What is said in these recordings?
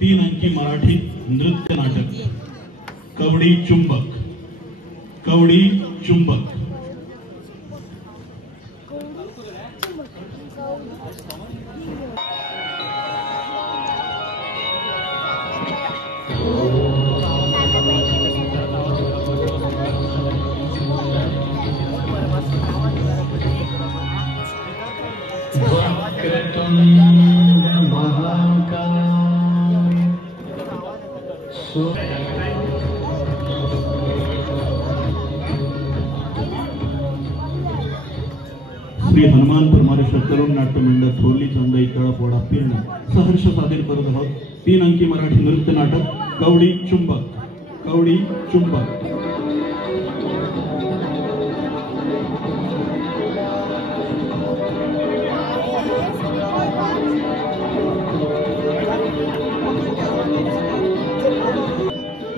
3 अंकी मराठी नृत्य नाटक कवडी चुंबक। कवडी चुंबक श्री हनुमान परमारेश्वर तरुण नाट्य मंडळ थोरली चंदई तळपवाडा पिर्ण सहर्ष सादर करत आहोत 3 अंकी मराठी नृत्य नाटक कवडी चुंबक। कवडी चुंबक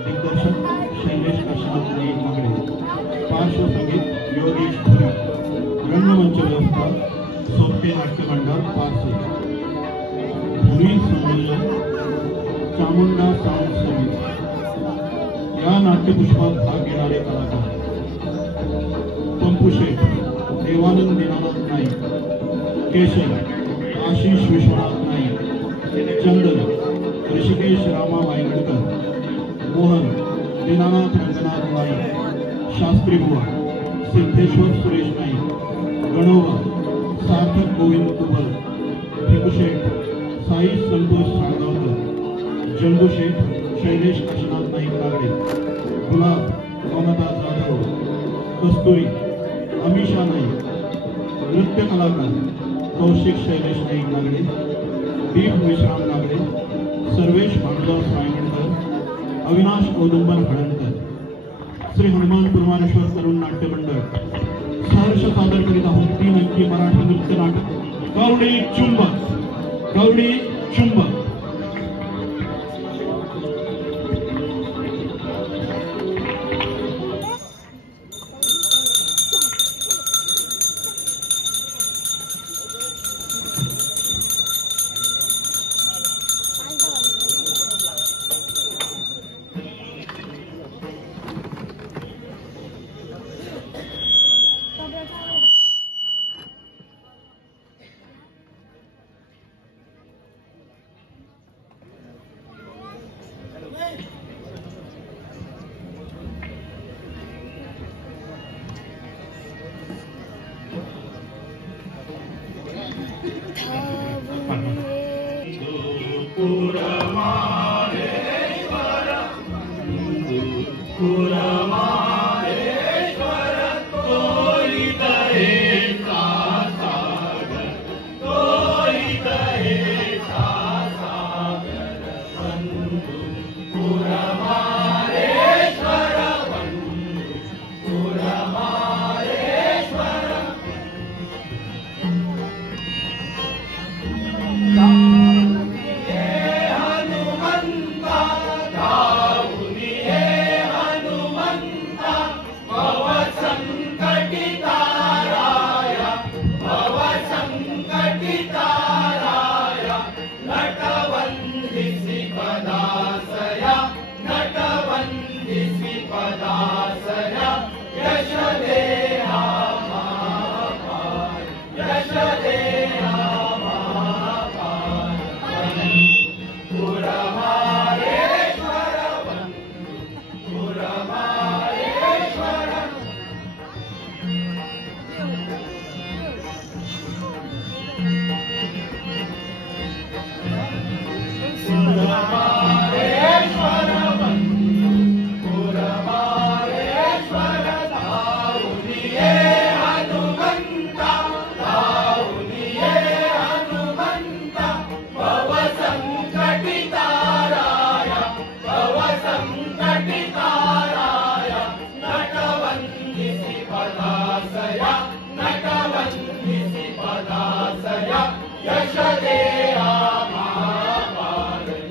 दिग्दर्शक शैलेश काशीनाथ नाईक, पार्श्व संगीत योगेश धुरी, रंगमंच व्यवस्था सोपटे नाट्य मंडळ पारसे, ध्वनी संयोजन चामुंडा साउंड सर्व्हिस। या नाट्यपुष्पात भाग घेणारे कलाकार पंपू शेठ, देवानंद दीनानाथ नाईक, केशव आशिष विश्वनाथ नाईक, चंदन ऋषिकेश रामा वायगडकर, मोहन दीनानाथ रंगनाथ नाईक, शास्त्री बुवा सिद्धेश्वर सुरेश नाईक, गणोबा सार्थक गोविंद कुबल, भिकुशेठ साई संतोष साळगावकर, जंबूशेठ शैलेश काशीनाथ नाईक नागडे, गुलाब ममता जाधव, कस्तुरी अमिषा नाईक, नृत्य कलाकार कौशिक शैलेश नाईक नागडे, दीप विश्राम नागडे, सर्वेश भानुदास वायगडकर, अविनाश औदुंबर हळणकर। श्री हनुमान परमारेश्वर तरुण नाट्य मंडळ सहर्ष सादर करीत आहोत 3 अंकी मराठी नृत्य नाटक कवडी चुंबक। कवडी चुंबक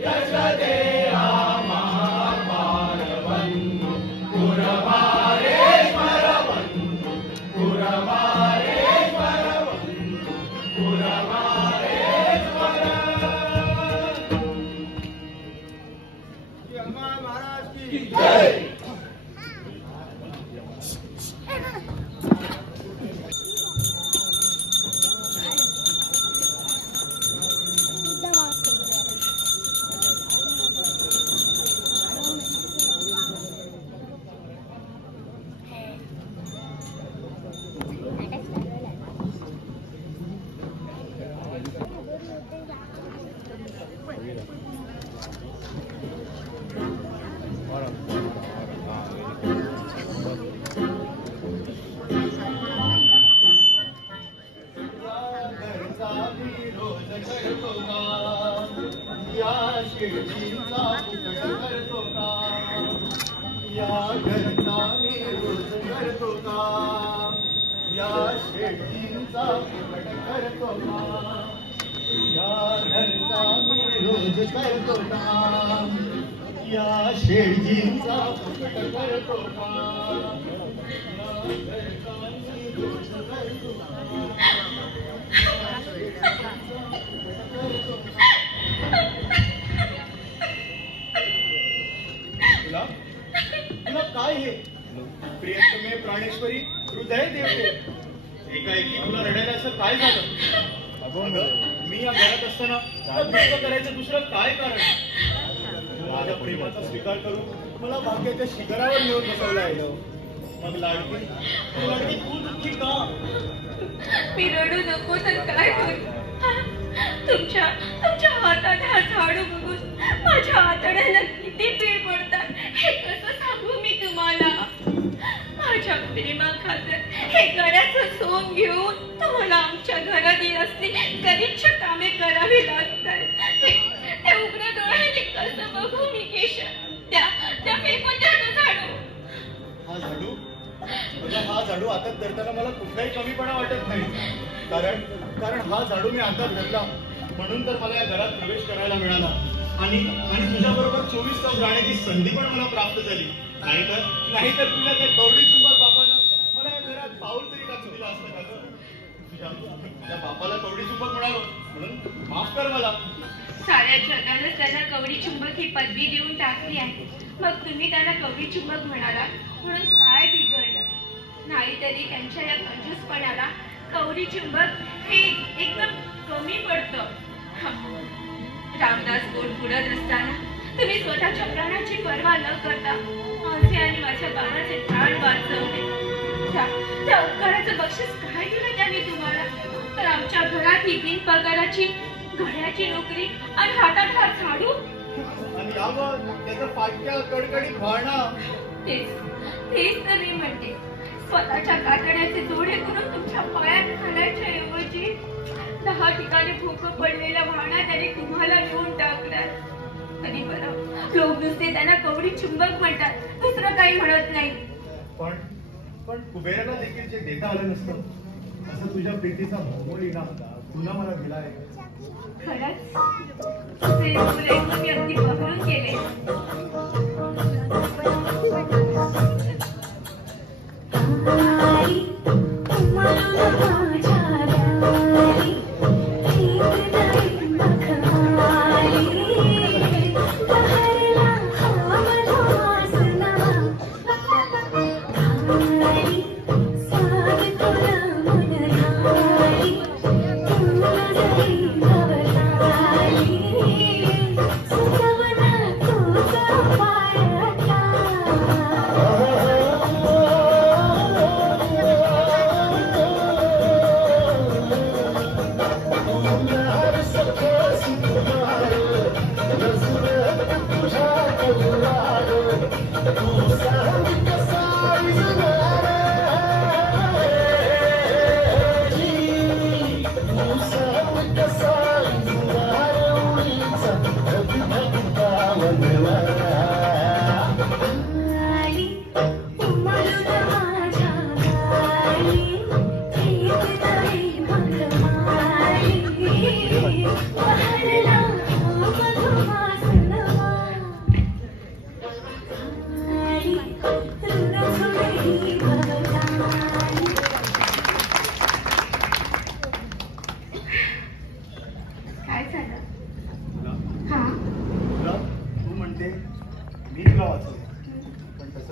यश दे की जय. काय हे प्रियतमे प्राणेश्वरी हृदय देवते एकाएकी तुला रडायला असं काय झालं? अगं मी या घरात असताना दुःख करायचं दुसरं काय कारण? माझ्या प्रेमाचा स्वीकार करून मला भाग्याच्या शिखरावर नेऊन बसवलं आहे. मग लाडकी तू दुःखी का? मी रडू नको तर काय करू? तुमच्या हातात हा झाडू बघून माझ्या आतड्याला किती पीळ पडतात हे कसं सांगू मी तुम्हाला? माझ्या प्रेमाखातर हे गळ्याचं सोन घेऊन तुम्हाला आमच्या घरात येत असली गरीबच्या कामे करावी लागतात. ते उघड्या डोळ्याने कसं बघू मी केशव? त्या फेकून द्या तो झाडू. हा झाडू हातात धरताना मला कुठलाही कमीपणा वाटत नाही. कारण हा झाडू मी हातात धरला म्हणून तर मला या घरात प्रवेश करायला मिळाला आणि तुझ्या बरोबर 24 तास राहण्याची संधी पण मला प्राप्त झाली. नाहीतर तुझ्या त्या कवडी चुंबक बापानं मला या घरात पाऊल तरी टाकू दिला असतं का गं? तुझ्या बापाला कवडी चुंबक म्हणालो म्हणून माफ कर मला. साऱ्या जगानं त्यांना कवडी चुंबक ही पदवी देऊन टाकली आहे, मग तुम्ही त्यांना कवडी चुंबक म्हणाला म्हणून काय बिघडलं? नाहीतरी त्यांच्या या कंजूसपणाला कवडी चुंबक हे एकदम कमी पडतं. रामदास बोट पुढत असताना तुम्ही स्वतःच्या प्राणाची पर्वा न करता माझे आणि माझ्या बाबाचे प्राण वाचवले. त्या उपकाराचं बक्षीस काय दिलं त्यांनी तुम्हाला? तर आमच्या घरात ही बिनपगाराची घड्याची नोकरी आणि हातात हा झाडू आणि त्याचं फाटक्या कडकडीत भावना. तेच तर मी म्हणते, स्वतःच्या कातड्याचे जोडे करून तुमच्या पायात घालायच्या ऐवजी 10 ठिकाणी भूक पडलेल्या भावना त्याने तुम्हाला घेऊन टाकल्या. तरी बरं, लोक नुसते त्यांना कवडी चुंबक म्हणतात, दुसरं काही म्हणत नाही. पण कुबेराला देखील जे देता आलं नसतं असं तुझ्या प्रीतीचा भौगोल इनाम तुला मला दिलाय. खरंच तुझे बोल ऐकून मी अगदी बहरून गेले.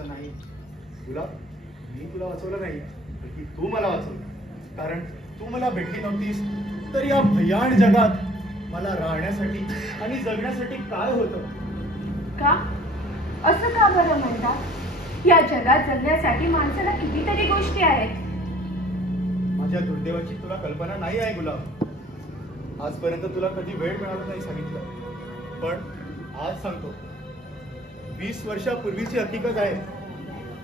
असं नाही तुला, मी तुला वाचवलं नाही तर की तू मला वाचवलं. कारण तू मला भेटली नव्हतीस तर या भयाण जगात मला राहण्यासाठी आणि जगण्यासाठी काय होतं. का असं का बरं म्हणतात? या जगात जगण्यासाठी माणसाला कितीतरी गोष्टी आहेत. माझ्या दुर्दैवाची तुला कल्पना नाही आहे गुलाब. आजपर्यंत तुला कधी वेळ मिळाला नाही सांगितलं, पण आज सांगतो. 20 वर्षापूर्वीची हकीकत आहे.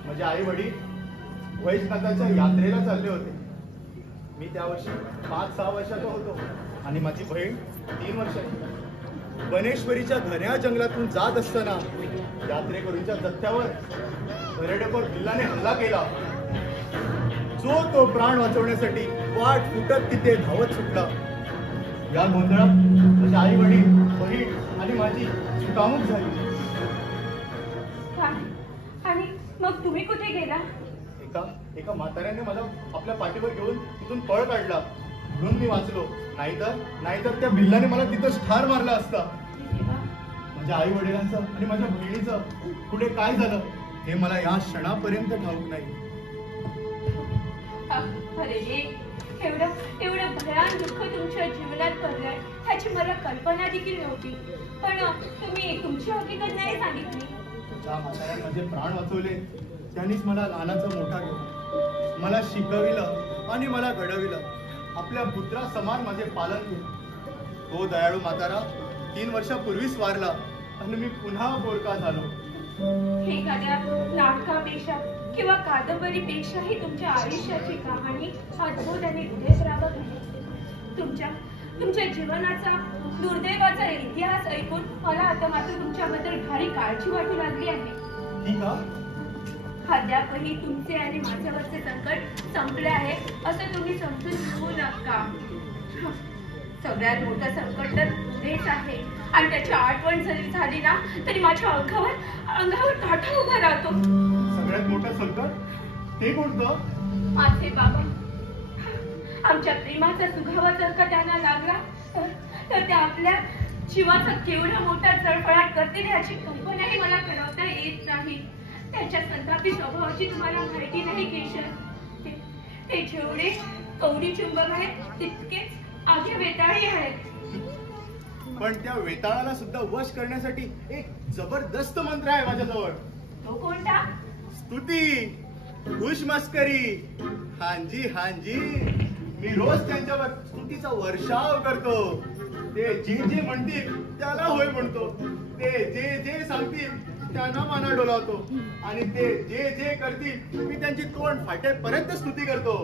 माझे आई वडील वैजनाथाच्या यात्रेला चालले होते. मी त्या वर्षी 5-6 वर्षाचा होतो आणि माझी बहीण 3 वर्षाची. बनेश्वरीच्या घन्या जंगलातून जात असताना यात्रेकरूंच्या जथ्यावर दरोडेखोर भिल्लाने हल्ला केला. जो तो प्राण वाचवण्यासाठी वाट फुटत तिथे धावत सुटला. या गोंधळात माझे आई वडील, बहीण आणि माझी चुकामुक झाली. आणि मग तुम्ही कुठे गेला? एका म्हाताऱ्याने मला आपल्या पाठीवर घेऊन तिथून पळ काढला, म्हणून मी वाचलो. नाहीतर त्या भिल्लाने मला तिथंच ठार मारला असता. माझ्या आई वडिलांचं आणि माझ्या बहिणीचं पुढे काय झालं हे मला या क्षणापर्यंत ठाऊक नाही. अरे एवढं भयान दुःख तुमच्या जीवनात पडलंय ह्याची मला कल्पना देखील नव्हती. पण तुम्ही तुमची हकीकत नाही सांगितली. ज्या म्हाताऱ्याने माझे प्राण वाचवले त्यांनीच मला लहानाचं मोठा केलं, मला शिकविलं आणि मला घडविलं. आपल्या पुत्रासमान माझे पालन केले. तो दयाळू म्हातारा 3 वर्षापूर्वीच वारला आणि मी पुन्हा बोरका झालो. एखाद्या नाटकापेक्षा किंवा कादंबरीपेक्षाही तुमच्या आयुष्याची कहाणी अद्भुत आणि हृदयद्रावक आहे. तुमच्या जीवनाचा दुर्दैवाचा इतिहास ऐकून मला आता मात्र तुमच्याबद्दल भारी काळजी वाटू लागली आहे. ठीक का? अद्यापही तुमचे आणि माझ्यावरचे संकट संपले आहे असं तुम्ही समजून घेऊ नका. सगळ्यात मोठं संकट तर तेच आहे आणि त्याची आठवण जरी झाली ना तरी माझ्या अंगावर काटा उभा राहतो. सगळ्यात मोठं संकट ते कोणतं? माझे बाबा. आमच्या प्रेमाचा सुगावा जर का त्यांना लागला तर त्या आपल्या जीवाचा केवढा मोठा जळफळाट करतील याची कल्पनाही मला करवता येत नाही. त्याच्या संतापी स्वभावाची तुम्हाला माहिती नाही केशर. ते जेवढे कवडी चुंबक आहेत तितकेच आगे वेताळी आहेत. पण त्या वेताळाला सुद्धा वश करण्यासाठी एक जबरदस्त मंत्र आहे माझ्याजवळ. तो कोणता? स्तुती, खुश मस्करी. हांजी हांजी. मी रोज त्यांच्यावर स्तुतीचा वर्षाव करतो. ते जे म्हणतील त्याला होय म्हणतो. ते जे सांगतील त्यांना माना डोलावतो आणि ते जे करतील मी त्यांची तोंड फाटेपर्यंत स्तुती करतो.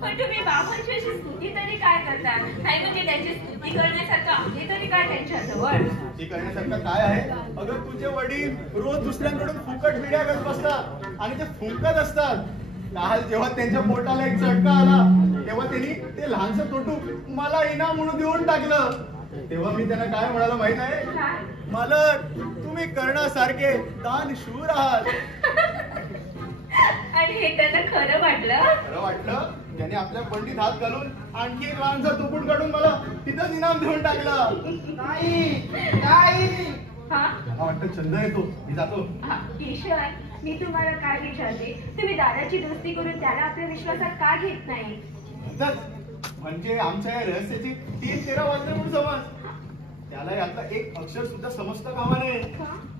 पण तुम्ही बाबांची अशी स्तुती तरी काय करता? नाही म्हणजे त्यांची स्तुती करण्यासारखं आहे तरी काय त्यांच्याजवळ? स्तुती करण्यासारखं काय आहे? अगं तुझे वडील रोज दुसऱ्यांकडून फुकट विड्या करत बसतात आणि ते फुंकत असतात. काल जेव्हा त्यांच्या पोटाला एक चटका आला तेव्हा त्यांनी ते लहानसं तोटू मला इनाम म्हणून देऊन टाकलं. तेव्हा मी त्यांना काय म्हणाला माहित आहे? मालक, तुम्ही कर्णासारखे दानशूर आहात. आणि हे त्यांना खरं वाटलं? त्याने आपल्या पंडित हात घालून आणखी एक लहानसा तुपूट काढून मला तिथंच इनाम देऊन टाकला. मला वाटतं चंद येतो, मी जातो. ईश्वर, मी तुम्हाला काय विचारते, तुम्ही दादाची दोस्ती करून त्याला आपल्या विश्वासात का घेत नाही? म्हणजे आमच्या या रहस्याची 3-13 वाजले म्हणून समज. त्याला यातला एक अक्षर सुद्धा समजता कामा नये.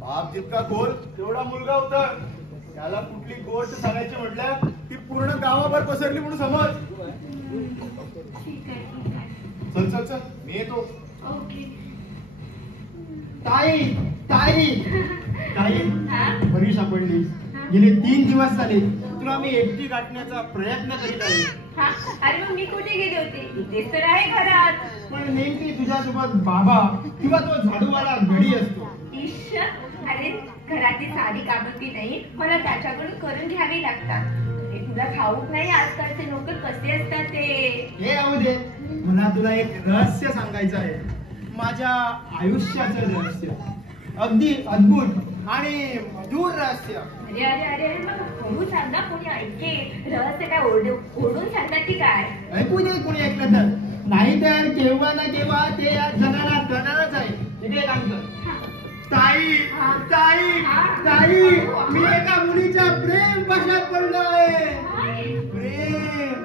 बाप जितका खोल तेवढा मुलगा होता. त्याला कुठली गोष्ट सांगायची म्हटल्या ती पूर्ण गावाभर पसरली म्हणून समज. ठीक आहे. चल मी येतो. ओके. ताई बरी सापडली. गेले 3 दिवस झाले तुला मी एकटी गाठण्याचा प्रयत्न करीत आहे. अरे मग मी कुठे गेले होते? इथेच तर आहे घरात. पण नेमकी तुझ्यासोबत बाबा किंवा तो झाडूवाला घडी असतो. ईश्वर, अरे घरातली सारी कामं ती नाही मला त्याच्याकडून करून घ्यावी लागतात. अरे तुला ठाऊक नाही आजकालचे नोकर कसे असतात ते. हे राहू दे, मला तुला एक रहस्य सांगायचं आहे. माझ्या आयुष्याचं रहस्य, अगदी अद्भुत आणि मधुर रहस्य. अरे मग हळू सांग ना, कोणी ऐकेल. रहस्य काय ओरडून सांगतात की काय? ऐकू दे कोणी ऐकलं तर. नाहीतर केव्हा ना केव्हा ते या जगाला कळणारच आहे. इथे सांगतो. ताई ताई ताई मी एका मुलीच्या प्रेम भाषात पडलो आहे. प्रेम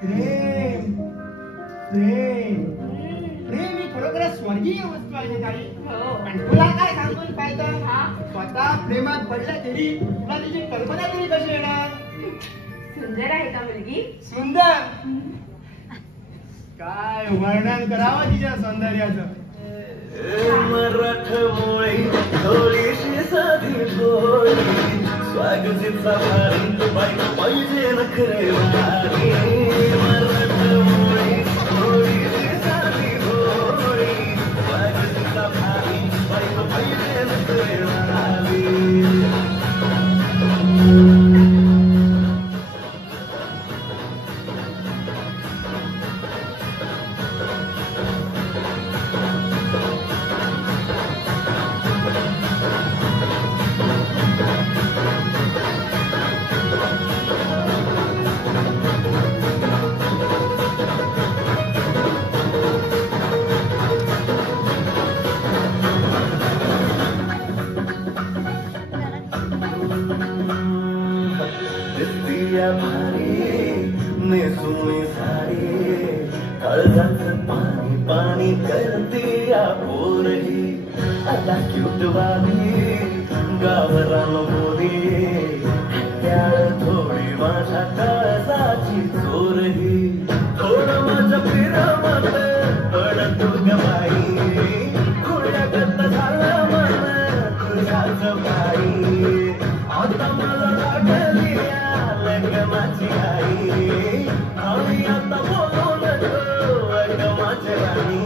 प्रेम प्रेम प्रेम ही खरोखरच स्वर्गीय वस्तू आहे ताई. पण तुला काय सांगून फायदा? स्वतः प्रेमात पडल्या तरी तुला तिची कल्पना तरी कशी येणार? सुंदर आहे का मुलगी? सुंदर काय वर्णन करावं तिच्या सौंदर्याचं. मराठमोळी थोडीशी साधी भोळी स्वागतीचा भारी बाई पाहिजे नखरेवारी. मराठमोळी थोडीशी साधी भोळी स्वागतीचा भारी बाई पाहिजे नखरेवारी. काळजाचं पाणी पाणी करते पोरही आता क्यूटवाली गावरान बोली त्याळ थोडी माझ्या काळजाची चोरही थोडं माझं प्रेमात पडत गबाई खुळ्यागत झालं मन तुझ्याच बाई. आता मला लागली लगमाची आई आणि आता बोलू नको माझ्या राणी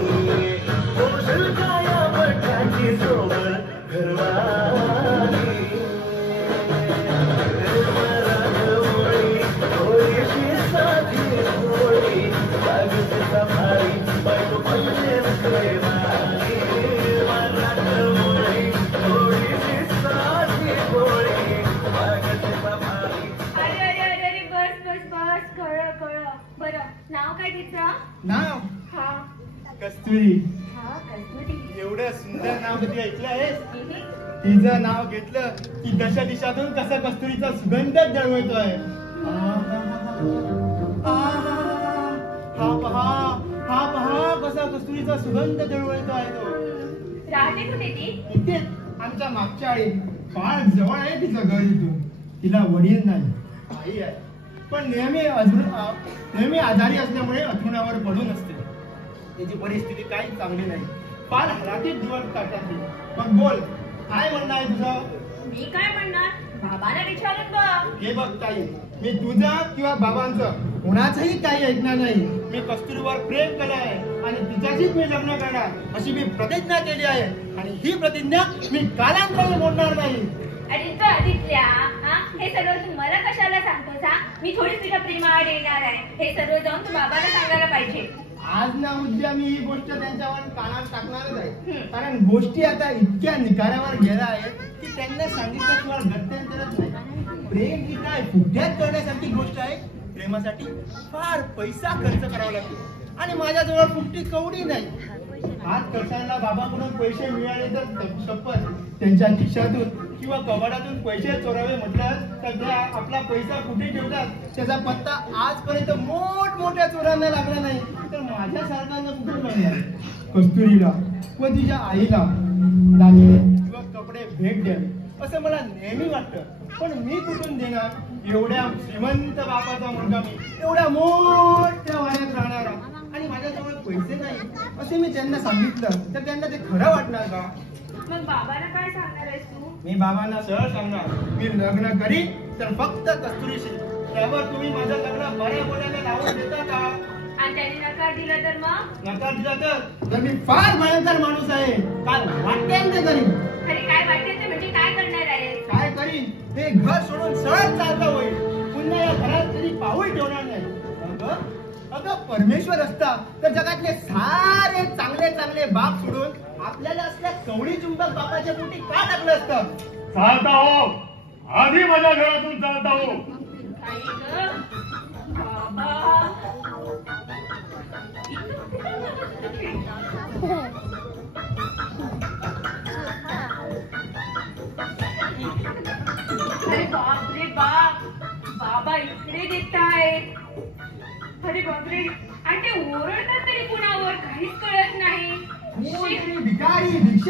पोषल काया बटाची सोबत घरवाली. मराठमोळी थोडीशी साधी भोळी स्वागतीचा भारी बायको पाहिजे नखरेवारी. मराठमोळी थोडीशी साधी भोळी स्वागतीचा भारी. अरे बस बस बस कळलं. बरं नाव काय तिचं? नाव हा कस्तुरी. हा कस्तुरी. एवढं सुंदर नाव कधी ऐकलं आहेस? तिचं नाव घेतलं की दशा दिशातून कसा कस्तुरीचा सुगंध दळवतोय. हा पहा कसा कस्तुरीचा सुगंध दळवतो आहे तो. राहते कुठे ती? इथेच आमच्या मागच्या आळीत. फार जवळ आहे तिचं घर इथून. तिला वडील नाही आई आहे पण नेहमी आजारी असल्यामुळे अथरुणावर पडून असते. तिची परिस्थिती काही चांगली नाही. फार हलाखीत दिवस काढतात. मग बोल काय म्हणणं आहे तुझं? मी काय म्हणणार? बाबाला विचारत बघ. हे बघ ताई मी तुझं किंवा बाबांचं कोणाचंही काही ऐकणार नाही. मी कस्तुरीवर प्रेम केलं आहे आणि तिच्याशीच मी लग्न करणार अशी मी प्रतिज्ञा केली आहे आणि ही प्रतिज्ञा मी कालांतराने मोडणार नाही. आदित्य हे सर्व तू मला कशाला सांगतोस? मी थोडीच तुझ्या प्रेमावर येणार आहे. हे सर्व जाऊन तू बाबाला सांगायला पाहिजे. आज ना उद्या मी ही गोष्ट त्यांच्यावर कानात टाकणारच आहे. कारण गोष्टी आता इतक्या निकारावर गेल्या आहेत की त्यांना सांगितल्याशिवाय गत्यंतरच नाही. प्रेम ही काय फुट्यात करण्यासारखी गोष्ट आहे. प्रेमासाठी फार पैसा खर्च करावा लागतो आणि माझ्याजवळ फुकटी कवडी नाही. हात खर्चायला बाबाकडून पैसे मिळाले तर शपथ त्यांच्या खिशातून किंवा कबाडातून पैसे चोरावे म्हटलं तर आपला पैसा कुठे ठेवतात त्याचा पत्ता आजपर्यंत मोठमोठ्या चोरांना लागला नाही तर माझ्या सारख्यांना कुठून मिळणार? कस्तुरीला व तिच्या आईला दागिने किंवा कपडे भेट द्यावे असं मला नेहमी वाटतं. पण मी कुठून देणार? एवढ्या श्रीमंत बापाचा मुलगा मी, एवढ्या मोठ्या वाड्यात राहणारा आणि माझ्याजवळ पैसे नाही असे मी त्यांना सांगितलं तर त्यांना ते खरं वाटणार का? मग बाबाला काय सांगणार आहेस तू? मी बाबांना सरळ सांगणार मी लग्न करीन तर फक्त कस्तुरीशी. त्यावर तुम्ही माझं लग्न बऱ्या बोलायला लावून देता का? आणि त्याने नकार दिला तर मग? नकार दिला तर मी फार भयंकर माणूस आहे. काय वाटेल ते करीन. अरे काय वाटेल ते म्हणजे काय करणार आहे? काय करीन हे घर सोडून सरळ चालता होईल. पुन्हा या घरात कधी पाऊल ठेवणार नाही. अगं परमेश्वर असता तर जगातले सारे चांगले चांगले बाप सोडून आपल्याला असल्या कवडी चुंबक बापाच्या पोटी का टाकलं असतं? चालता हो आधी माझ्या घरातून चालता हो. आई गं, बाबा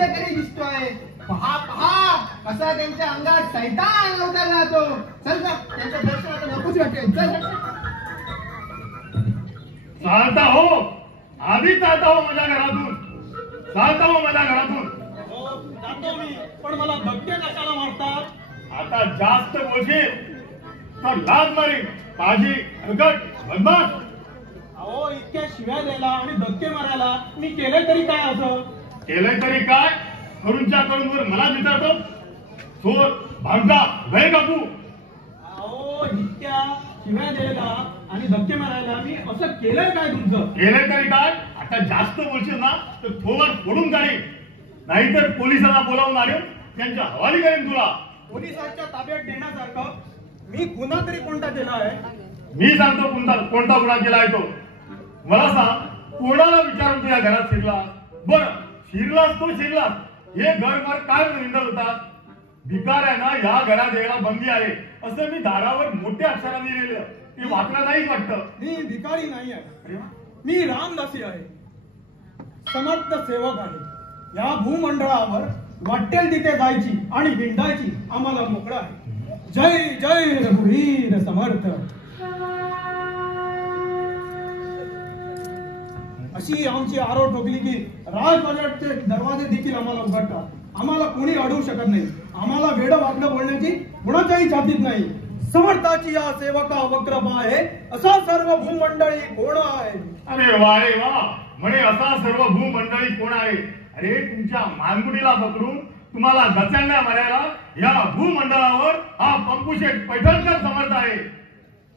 भिक्षेकरी दिसतोय. पहा पहा कसा त्यांच्या अंगात सैतान अवतार राहतो. चल ना त्यांच्या दर्शनात नकोच वाटेल. चल चालता हो, आधी चालता हो माझ्या घरातून, चालता हो माझ्या घरातून. जातो मी, पण मला धक्के कशाला मारतात? आता जास्त बोलशील तर लाज मारीन. काळजी हरकत बदमाश. अहो इतक्या शिव्या द्यायला आणि धक्के मारायला मी केले तरी काय असं? केलंय तरी काय? करूनच्या करून वर मला विचारतो. चोर भांडा वय कापू. अहो इतक्या शिव्या द्यायला आणि धक्के मारायला मी असं केलंय काय तुमचं? केलंय तरी काय? आता जास्त बोलशील ना तर थोडं फोडून काढीन, नाहीतर पोलिसांना बोलावून आणून त्यांच्या हवाली करेन तुला. पोलिसांच्या ताब्यात देण्यासारखं मी गुन्हा तरी कोणता केला आहे? मी सांगतो कोणता गुन्हा केला आहे तो. मला सांग, कोणाला विचारून तुझ्या घरात शिरला? बरं शिरलास तो शिरलास, हे घरभर काय निंदत होतात? भिकाऱ्यांना या घरात यायला बंदी आहे असं मी दारावर मोठ्या अक्षरांनी लिहिलं. ते वाचलं नाहीच वाटतं. मी भिकारी नाही आहे, मी रामदासी आहे, समर्थ सेवक आहे. या भूमंडळावर वाटेल तिथे जायची आणि हिंडायची आम्हाला मोकळा आहे. जय जय रघुवीर समर्थ. अशी आमची आरो ठोकली की राजबजेटचे दरवाजे देखील आम्हाला उघडतात. आम्हाला कोणी अडवू शकत नाही. आम्हाला वेड वाकडं बोलण्याची कुणाच्याही छातीत नाही. समर्थाची या सेवका वक्रपा आहे, असा सर्व भूमंडळी कोण आहे? अरे वा रे वा, म्हणे असा सर्व भूमंडळी कोण आहे? अरे तुमच्या मानगुडीला पकडून तुम्हाला गचंड्या मारायला या भूमंडळावर हा पंपुशेठ पैठणकर समर्थ आहे.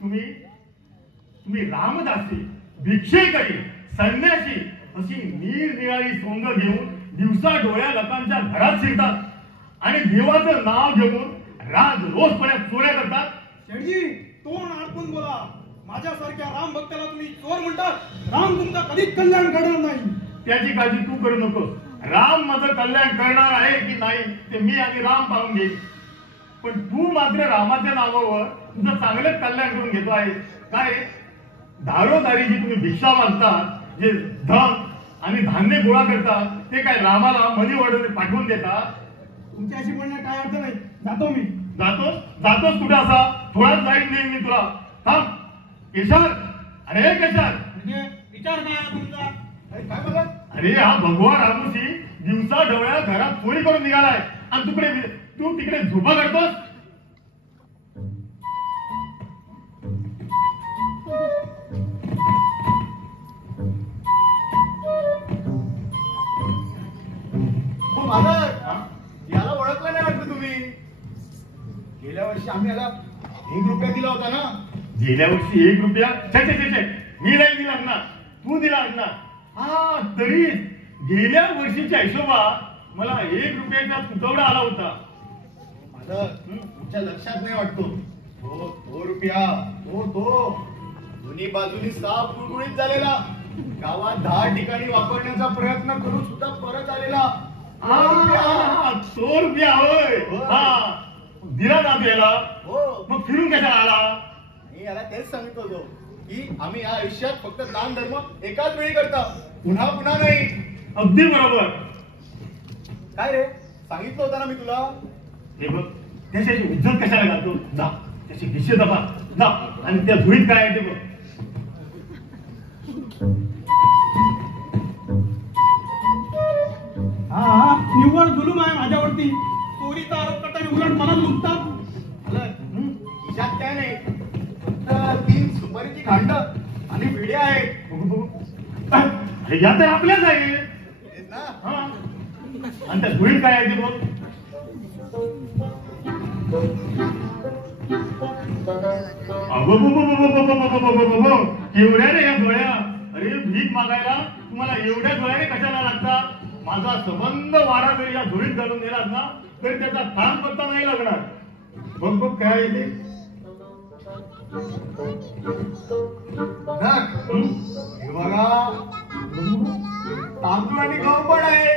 तुम्ही रामदासी, भिक्षेकरी, संन्यासी अशी निरनिराळी सोंग घेऊन दिवसा डोळ्या लोकांच्या घरात शिरतात आणि देवाचं नाव घेऊन राज रोजपणे चोऱ्या करतात. शेठजी तोंड अडकून बोला. माझ्यासारख्या राम भक्ताला तुम्ही चोर म्हणतात. राम तुमचा कधीच कल्याण करणार नाही. त्याची काळजी तू करू नको. राम माझं कल्याण करणार आहे की नाही ते मी आणि राम पाहून घेईन. पण तू मात्र रामाच्या नावावर तुझं चांगलंच कल्याण करून घेतो आहे. काय दारोदारी जी तुम्ही भिक्षा मागतात, जे धन आणि धान्य गोळा करतात, ते काय रामाला मनी ऑर्डर पाठवून देतात? तुमच्याशी म्हणण्यात काय अर्थ नाही. जातो मी. जातोस कुठे? असा थोडाच जाईन नाही मी तुला. थांब केशर. अरे केशर, म्हणजे विचार काय आहे तुमचा? काय बघा अरे हा भगवान रामूशी दिवसा डोळ्या घरात चोरी करून निघालाय आणि तू तिकडे झोपा करतोस. याला ओळखलं नाही वाटतं तुम्ही? गेल्या वर्षी आम्ही याला 1 रुपया दिला होता ना. गेल्या वर्षी 1 रुपया? मी नाही दिला ना, तू दिला ना. हा तरी गेल्या वर्षीच्या हिशोबात मला 1 रुपयाचा तुटवडा आला होता. माझं तुमच्या लक्षात नाही वाटतो. तो रुपया तो दोन्ही बाजूनी साफ गुळगुळीत झालेला, गावात 10 ठिकाणी वापरण्याचा प्रयत्न करून सुद्धा परत आलेला. तो रुपया होय. हा दिला ना तू याला? हो. मग फिरून कशाला आला? मी याला तेच सांगत होतो की आम्ही या आयुष्यात फक्त दान धर्म एकाच वेळी करता, पुन्हा पुन्हा नाही. अगदी बरोबर. काय रे सांगितलं होतं ना मी तुला. हे बघ, त्याच्याची इज्जत कशाला घालतो? जा त्याची भिष्य दबा जा आणि त्या धुळीत काय आहे ते बघ. हा निव्वळ जुलूम आहे माझ्यावरती. चोरीचा आरोप करताना उलट मला लुटतात. खिशात काय नाही, फक्त 3 सुपारीची खांड आणि विड्या आहेत. या तर आपल्याच आहे आहेत ना. हा. आणि त्या धुळीत काय आहे ते बघ. एवढ्या रे या गोळ्या. अरे भीक मागायला तुम्हाला एवढ्या गोळ्याने कशाला लागतात? माझा संबंध वारा जरी या धुळीत घालून दिलास ना तरी त्याचा थान पत्ता नाही लागणार. बघ बघ काय आहे ते. हे बघा तांदूळ आणि गहू पण आहे.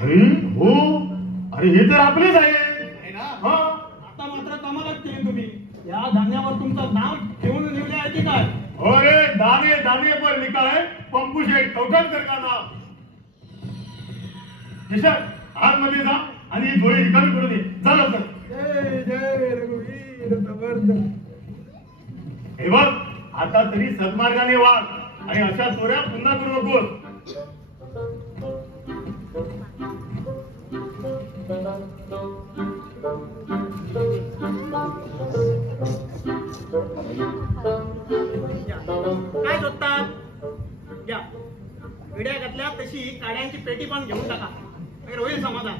अरे हो, अरे हे तर आपलेच आहे. आहे ना. हा. आता मात्र कमालच केली तुम्ही. या धान्यावर तुमचं नाव ठेवून लिहिले आहे की काय? अरे दाने दाने पर लिखा है पंपू शेठ कौटनकर का नाम. किशन आतमध्ये जा आणि ही गोळी रिकामी करून दे. जा लवकर. जय जय रघुवीर समर्थ. हे बघ, आता तरी सन्मार्गाने वाग आणि अशा चोऱ्या पुन्हा करू नकोस. काय शोधतात? या विड्या घातल्या तशी काड्यांची पेटी पण घेऊन टाका. अगर होईल समाधान.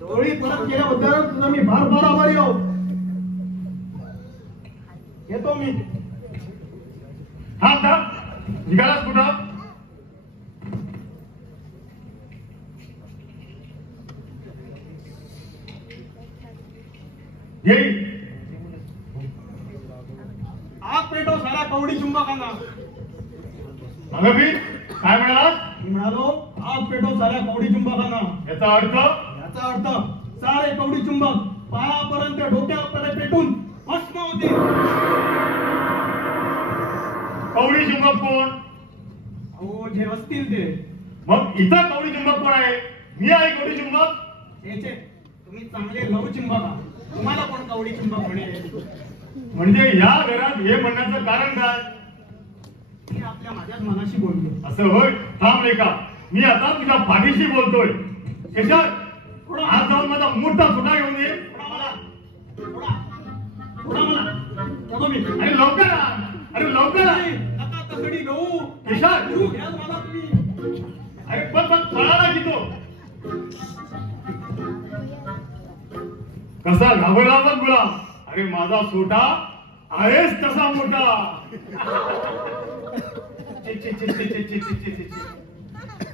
जोडी परत केल्याबद्दल तुझा मी फार फार आभारी आहो. येतो मी. हा का निघालास कुठं? येईल. आग पेटो सारा कवडी चुंबकांना. अगं मी काय म्हणालास? मी म्हणालो आग पेटो साऱ्या कवडी चुंबकांना. याचा अर्थ याचा अर्थ सारे कवडी चुंबक पायापर्यंत डोक्यापर्यंत पेटून भस्म होतील. कवडी चुंबक कोण? अहो जे असतील ते. मग इथं कवडी चुंबक कोण आहे? मी आहे कवडी चुंबक. याचे तुम्ही चांगले लव चुंबक आहात. तुम्हाला कोण कवडी चुंबक म्हणेल? म्हणजे या घरात हे म्हणण्याचं कारण काय? मी आपल्या माझ्याच मनाशी बोलतो. असं होय. थांब रेखा, मी आता तुझ्या पाठीशी बोलतोय. केशर, आज जाऊन माझा मोठा सुटा घेऊन ये. थोडा मला बघू मी. अरे लवकर आ. अरे लवकर आ. आता तसडी गहू केशर, गुरु घ्या मला तुम्ही. अरे बस बस पळाला की तो. कसा घाबरला बघ गुलाम. अरे माझा सोटा आहेस तसा मोठा.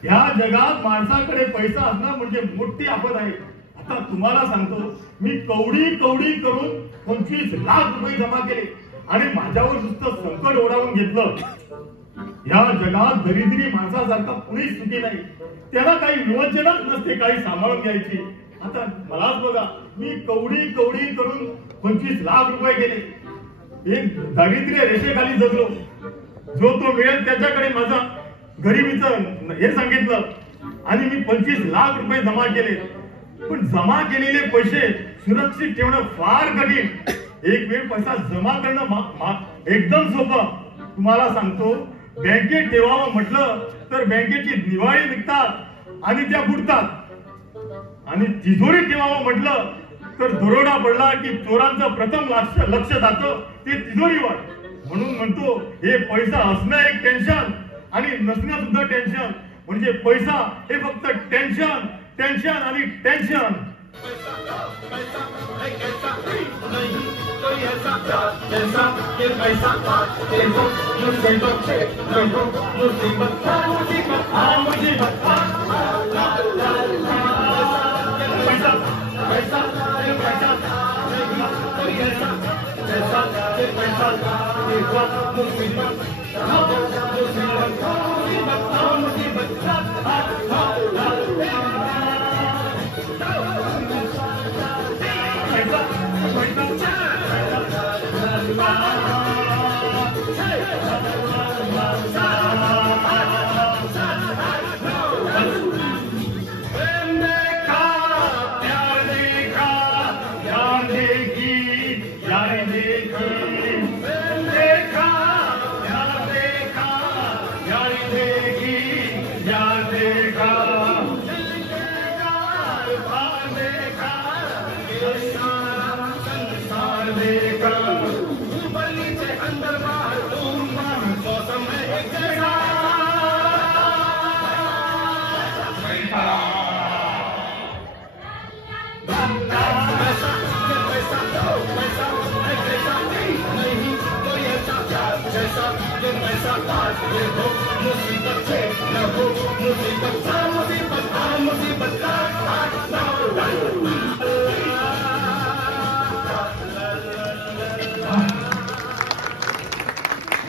या जगात माणसाकडे पैसा असणं म्हणजे मोठी आपद आहे. आता तुम्हाला सांगतो, मी कवडी कवडी करून 25 लाख रुपये जमा केले आणि माझ्यावर नुसतं संकट ओढावून घेतलं. या जगात दरिद्री माणसासारखा कुणीच सुखी नाही. त्याला काही विवंचनाच नसते काही सांभाळून घ्यायची. आता मलाच बघा, मी कवडी कवडी करून 25 लाख रुपये गेले. एक दारिद्र्य रेषेखाली जगलो. जो तो मिळेल त्याच्याकडे माझा गरिबीचं हे सांगितलं आणि मी 25 लाख रुपये जमा केले. पण जमा केलेले पैसे सुरक्षित ठेवणं फार कठीण. एक वेळ पैसा जमा करणं एकदम सोपं. तुम्हाला सांगतो, बँकेत ठेवावं म्हटलं तर बँकेची दिवाळी निघतात आणि त्या बुडतात. आणि तिजोरी ठेवावं म्हटलं तर दरोडा पडला की चोरांचं प्रथम लक्ष जातं ते तिजोरीवर. म्हणून म्हणतो, हे पैसा असणं एक टेन्शन आणि नसणं सुद्धा टेन्शन. म्हणजे पैसा हे फक्त टेन्शन टेन्शन आणि टेन्शन.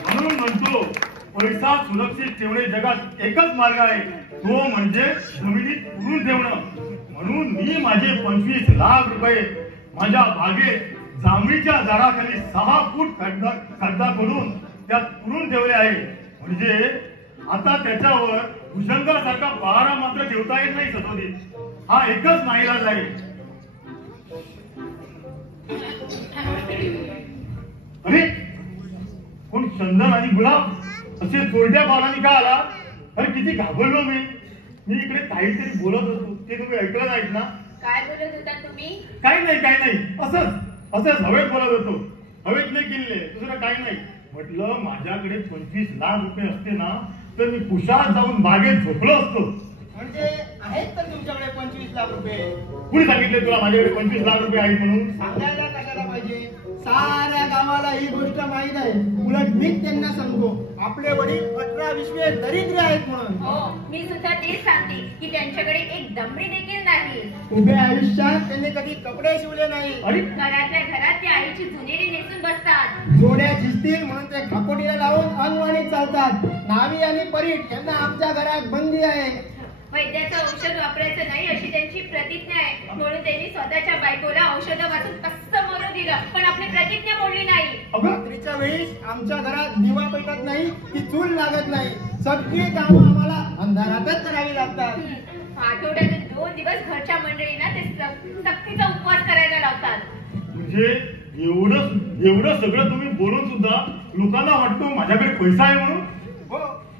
म्हणून म्हणतो, पैसा सुरक्षित ठेवणे जगात एकच मार्ग आहे, तो म्हणजे जमिनीत पुरून ठेवणं. म्हणून मी माझे 25 लाख रुपये माझ्या बागेत जांभळीच्या झाडाखाली 6 फूट खड्डा करून त्यात पुरून ठेवले आहे. म्हणजे आता त्याच्यावर भुजंगासारखा पहारा मात्र ठेवता येत नाही सतोदीत. हा एकच नाईलाज आहे. अरे कोण चंदन आणि गुलाब असे चोरट्या पावलांनी का आला? अरे किती घाबरलो मी. मी इकडे काहीतरी बोलत होतो ते तुम्ही ऐकलं नाहीत ना? काय बोलत होता तुम्ही? काही नाही असंच हवेत बोलत होतो. हवेतले किल्ले दुसरं काही नाही. म्हटलं माझ्याकडे 25 लाख रुपये असते ना तर मी कुशात जाऊन बागेत झोपलो असतो. म्हणजे आहेत तर तुमच्याकडे 25 लाख रुपये? कुणी सांगितले तुला माझ्याकडे 25 लाख रुपये आहेत म्हणून? सांगायला कशाला पाहिजे? साऱ्या गावाला ही गोष्ट माहीत आहे. उलट मीच त्यांना सांगतो आपले वडील 18-20 दरिद्री आहेत म्हणून. हो, मी सुद्धा तेच सांगते की त्यांच्याकडे एक दमडी देखील नाही. उभ्या आयुष्यात त्यांनी कधी कपडे शिवले नाही. अरे घरातल्या घरात ते आईची जुनेरी नेसून बसतात. जोड्या झिजतील म्हणून ते खापोटीला लावून अनवाणी चालतात. नावी आणि परीट यांना आमच्या घरात बंदी आहे. वैद्याचं औषध वापरायचं नाही अशी त्यांची प्रतिज्ञा आहे. म्हणून त्यांनी स्वतःच्या बायकोला औषधं वाचून कसं मरू दिलं पण आपली प्रतिज्ञा मोडली नाही. रात्रीच्या वेळी आमच्या घरात दिवा पेटत नाही की चूल लागत नाही. सगळी कामं आम्हाला अंधारातच करावी लागतात. आठवड्यातून 2 दिवस घरच्या मंडळींना ते सक्तीचा उपवास करायला लावतात. म्हणजे एवढं सगळं तुम्ही बोलून सुद्धा लोकांना वाटतो माझ्याकडे पैसा आहे म्हणून? हो,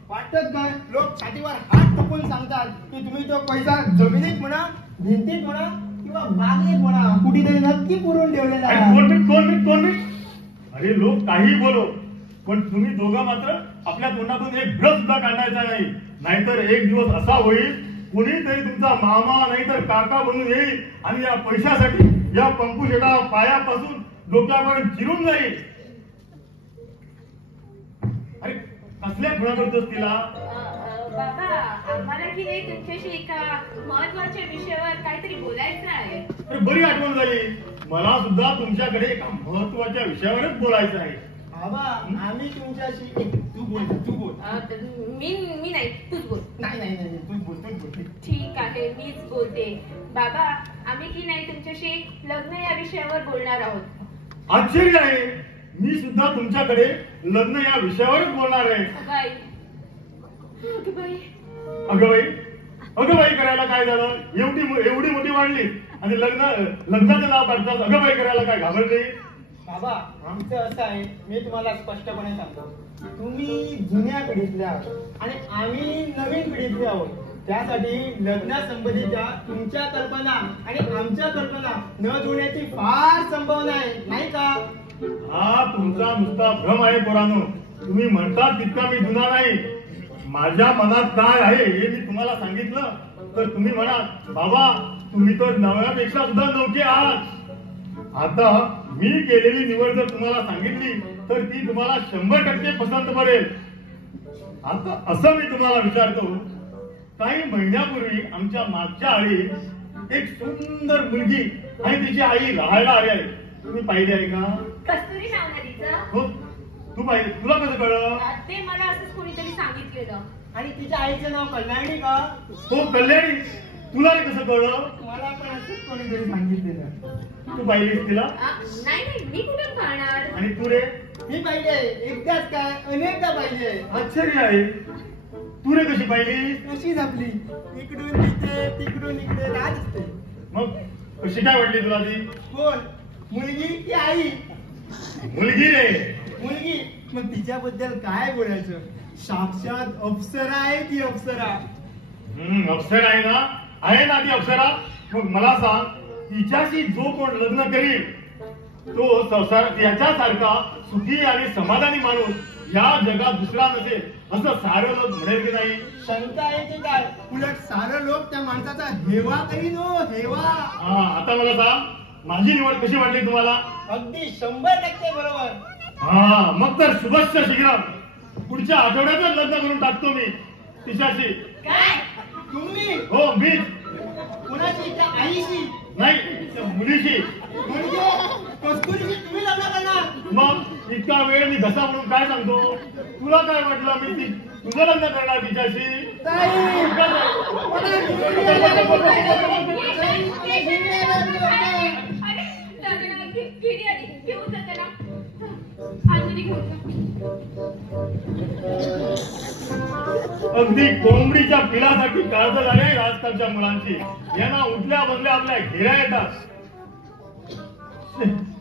वाटत नाही. लोक छातीवर हात टाकून सांगतात की तुम्ही तो पैसा जमिनीत म्हणा, भिंतीत म्हणा किंवा बागेत म्हणा कुठेतरी नक्की पुरून ठेवलेला अरे आहे. 2 मिनिट. अरे लोक काही बोलो पण तुम्ही दोघं मात्र आपल्या तोंडातून एक ब्रश सुद्धा काढायचा नाही. नाहीतर एक दिवस असा होईल कुणीतरी तुमचा मामा नाहीतर काका बनून येईल आणि या पैशासाठी या पंपू शेटा पायापासून डोक्यापर्यंत चिरून जाईल. अरे कसल्या खुणा करतोस तिला? बाबा, आम्हाला की नाही तुमच्याशी एका महत्वाच्या विषयावर काहीतरी बोलायचं आहे. अरे बरी आठवण झाली. मला सुद्धा तुमच्याकडे एका महत्वाच्या विषयावरच बोलायचं आहे. बाबा, आम्ही तुमच्याशी तू बोल. मी नाही, तूच बोल. नाही तूच बोल. ठीक आहे, मीच बोलते. बाबा, आम्ही की नाही तुमच्याशी लग्न या विषयावर बोलणार आहोत. आश्चर्य आहे. मी सुद्धा तुमच्याकडे लग्न या विषयावरच बोलणार आहे. अगं बाई करायला काय झालं? एवढी मोठी वाढली आणि लग्नाचं नाव काढतात. अगं बाई करायला काय घाबरली? बाबा, आमचं असं आहे, मी तुम्हाला स्पष्टपणे सांगतो. तुम्ही जुन्या पिढीतले आहोत आणि आम्ही नवीन पिढीतले आहोत. त्यासाठी लग्नासंबंधीच्या तुमच्या कल्पना आणि आमच्या कल्पना न जुळण्याची फार संभावना आहे, नाही का? हा तुमचा नुसता भ्रम आहे पोरांनो. तुम्ही म्हणतात तितका मी जुना नाही. माझ्या मनात काय आहे हे मी तुम्हाला सांगितलं तर तुम्ही म्हणा बाबा तुम्ही तर नव्यापेक्षा सुद्धा नवखे आहात. आता मी केलेली निवड जर तुम्हाला सांगितली तर ती तुम्हाला 100% पसंत पडेल. आता असं मी तुम्हाला विचारतो, काही महिन्यापूर्वी आमच्या मागच्या आळी एक सुंदर मुलगी आणि तिची आई राहायला आली आहे. तुम्ही पाहिली आहे का? कस्तुरी नाव ना तिचं? हो, तू पाहिजे. तुला कसं कळलं? ते मला असंच कोणीतरी सांगितलेलं. आणि तिच्या आईचं नाव कल्याणी का? हो कल्याणी. तुला रे कसं कळलं? मला पण असंच कोणीतरी सांगितलेलं. तू पाहिलीस तिला? नाही, मी कुठून पाहणार? आणि तू रे? मी पाहिजे. एकदाच काय, अनेकदा पाहिजे. आश्चर्य आहे. तू रे कशी पाहिली? अशीच आपली इकडून तिथे तिकडून इकडे राहत असते. मग कशी काय वाटली तुला ती? कोण? मुलगी की आई? मुलगी रे. मुलगी. मग तिच्याबद्दल काय बोलायचं? साक्षात अप्सरा आहे ती, अप्सरा. अप्सरा आहे ना? आहे ना ती अप्सरा. मग मला सांग, तिच्याशी जो कोण लग्न करील तो संसार त्याच्यासारखा सुखी आणि समाधानी माणूस या जगात दुसरा नसेल असं सारं लोक म्हणेल की नाही? शंका आहे की काय? उलट सारं लोक त्या माणसाचा हेवा करीन. हो, हेवा. आता मला सांग, माझी निवड कशी वाटली तुम्हाला? अगदी 100% बरोबर. मग तर शुभस्य शीघ्र. पुढच्या आठवड्यातच लग्न करून टाकतो मी तिच्याशी. काय? तुम्ही? हो मी. कुणाशी? त्या आईशी? नाही, त्या मुलीशी. म्हणजे कस्तुरीशी तुम्ही लग्न करणार? मग इतका वेळ मी घसा म्हणून काय सांगतो? तुला काय वाटलं मी तुझं लग्न करणार तिच्याशी? घेऊन अगदी कोंबडीच्या पिलासाठी काळज झाले आजकालच्या मुलांची. यांना उठल्या बदल्या आपल्या घेऱ्या येतात.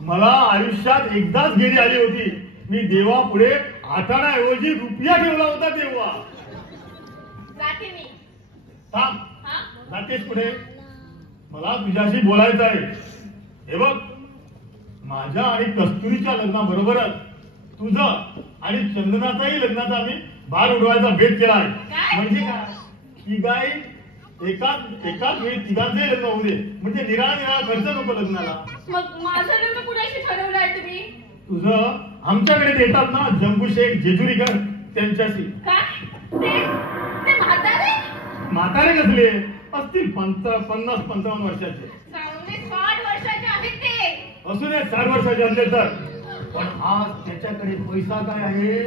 मला आयुष्यात एकदाच घेरी आली होती. मी देवापुढे आठाण्याऐवजी रुपया ठेवला होता तेव्हा. जाते मी. थांब, हा? जातेच पुढे. मला तुझ्याशी बोलायचं आहे. हे बघ, माझ्या आणि कस्तुरीच्या लग्नाबरोबरच तुझं आणि चंदनाचाही लग्नाचा आम्ही भार उडवायचा भेट केला आहे. काय? म्हणजे काय, की गाय एकाच वेळी तिघांचंही लग्न होऊ दे, म्हणजे निराळा खर्च नको लग्नाला. मग माझं लग्न कुणाशी ठरवलंय तुम्ही? तुझं आमच्याकडे येतात ना जंबू शेख जेजुरीकर, त्यांच्याशी. काय? ते म्हातारे? म्हातारे कसले असतील 50-55 वर्षाचे. चांगले 60 वर्षाचे आहेत ते. असू दे 4 वर्षाचे असले तर. पण आज त्याच्याकडे पैसा काय आहे,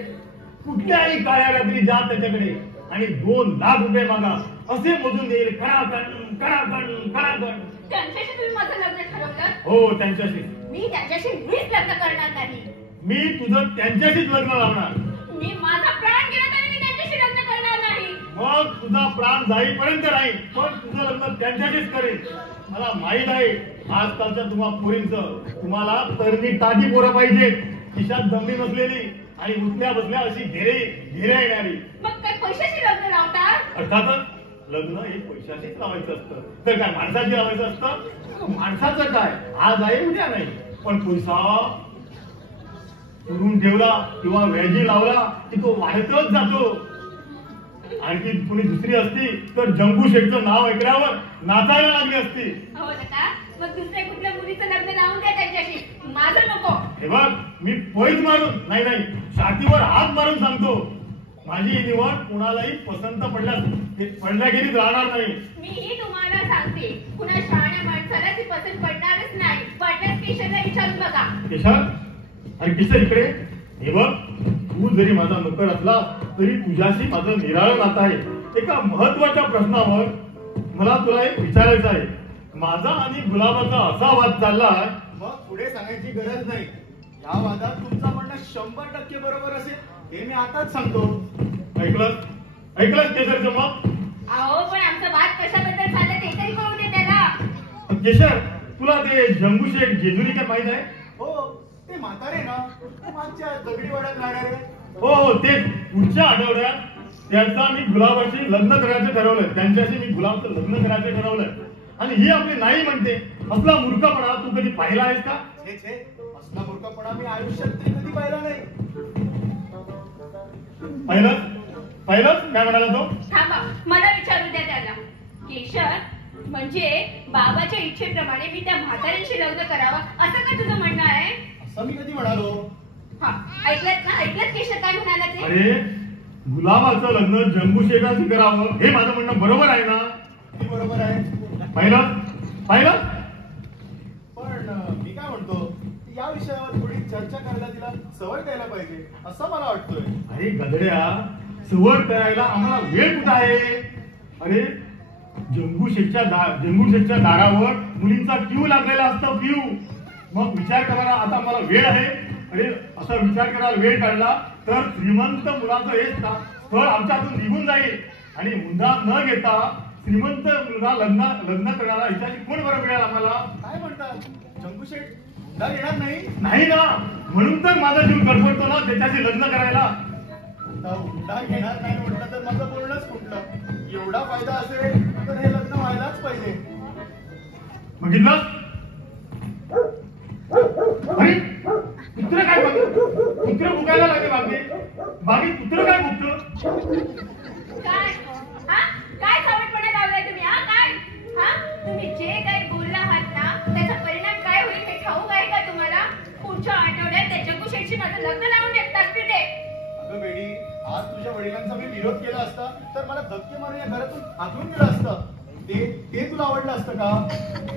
कुठल्याही काळ्या रात्री जा त्याच्याकडे आणि 2 लाख रुपये मागा, असे मोजून देईल. कणाकण कणाकण कणाकण. त्यांच्याशी तुम्ही माझं लग्न ठरवलं? हो, त्यांच्याशी. मी त्यांच्याशी मीच लग्न करणार नाही. मी तुझं त्यांच्याशीच लग्न लावणार. मी माझा प्राण गेला तरी मी त्यांच्याशी लग्न करणार नाही. मग तुझा प्राण जाईपर्यंत राहील, पण तुझं लग्न त्यांच्याशीच करेल. मला माहित आहे आजकालच्या तुम्हाला पोरींचं, तुम्हाला तरणी ताजी पोरं पाहिजे, खिशात जमली नसलेली आणि उठल्या बसल्या अशी घेऱ्या येणारी. मग काय पैशाशी लग्न लावतात? अर्थातच लग्न हे पैशाशीच लावायचं असतं, तर काय माणसाची लावायचं असतं? माणसाचं काय, आज आहे उद्या नाही. पण पैसा पुरून ठेवला किंवा व्याजी लावला की तो वाढतच जातो. आणखी कुणी दुसरी असती तर जंबू शेठचं नाव ऐकल्यावर नाचायला लागली असती. हो नका, मग दुसऱ्या कुठल्या मुलीचं लग्न लावून द्या त्यांच्याशी, माझं नको. हे बघ, मी पैज मारून नाही छातीवर हात मारून सांगतो, माझी ही निवड कुणालाही पसंत पडल्या गेलीच राहणार नाही. मीही तुम्हाला सांगते, कुणा शहाण्या माणसाला ती पसंत पडणारच नाही. पडल्यास किशनला विचारून बघा. किशोर, अरे किशोर इकडे. हे बघ, तू जरी माझा नोकर असला तरी तुझ्याशी माझं निराळं नातं आहे. एका महत्वाच्या प्रश्नावर मला तुला एक विचारायचं आहे. माझा आणि गुलाबाचा असा वाद चाललाय. मग पुढे सांगायची गरज नाही. या वादात तुमचं म्हणणं 100% बरोबर असेल हे मी आताच सांगतो. ऐकलं केशरचं मग? अहो, पण आमचा वाद कशाबद्दल चालला ते तरी कळू दे त्याला. केशर, तुला ते जंबू शेठ जेजुरीकर माहित आहे? हो, ते म्हातारे ना, मागच्या दगडी वाड्यात राहणारे. हो, ते पुढच्या आठवड्यात त्याचा मी गुलाबाशी लग्न करायचं ठरवलंय. त्यांच्याशी मी गुलाबचं लग्न करायचं ठरवलंय. आणि ही आपली नाही म्हणते. असला मूर्खपणा तू कधी पाहिला आहेस का? छे, असला मूर्खपणा मी आयुष्यात तरी कधी पाहिला नाही. पाहिलंच काय म्हणाला तो? थांबा, मला विचारू द्या त्याला. केशर, म्हणजे बाबाच्या इच्छेप्रमाणे मी त्या म्हाताऱ्यांशी लग्न करावं असं का तुझं म्हणणं आहे? असं मी कधी म्हणालो? हा, ऐकलत केशर काय म्हणाला ते? अरे, गुलाबाचं लग्न जंबू शेठाशी करावं हे माझं म्हणणं बरोबर आहे ना? किती बरोबर आहे? पाहिलं? पण मी काय म्हणतो, या विषयावर थोडी चर्चा करायला तिला सवय द्यायला पाहिजे असं मला वाटतोय. अरे गधड्या, सवड करायला आम्हाला वेळ कुठं आहे? अरे, जंबू शेठच्या दारावर मुलींचा क्यू लागलेला असतो, क्यू. मग विचार करायला आता मला वेळ आहे. अरे, असा विचार करायला वेळ काढला तर श्रीमंत मुलाचं हे स्थळ आमच्यातून निघून जाईल आणि मुद्दा न घेता श्रीमंत मुलगा लग्न करणारा हिच्याशी कोण बरं मिळेल आम्हाला? काय म्हणतात, जंबूशेठ हुंडा घेणार नाही? नाही ना, म्हणून तर माझा जीव गडबडतो ना त्याच्याशी लग्न करायला. आता हुंडा घेणार नाही म्हटलं तर माझं बोलणंच कुठलं. एवढा फायदा असेल तर हे लग्न व्हायलाच पाहिजे. बघितलं? अरे, कुत्र काय कुत्र बुकायला लागले बाकी कुत्र काय बुकतं? काय हा, काय सावटपणा लावलाय तुम्ही? हा काय, हा तुम्ही जे काही बोलला आहात ना त्याचा परिणाम काय होईल हे ठाऊक आहे का तुम्हाला? पुढच्या आठवड्यात त्या जंबू शेठशी माझं लग्न लावून देतात ते. अगं बेडी, आज तुझ्या वडिलांचा मी विरोध केला असता तर मला धक्के मारून या घरातून हाकलून दिलं असतं. ते तुला आवडलं असतं का?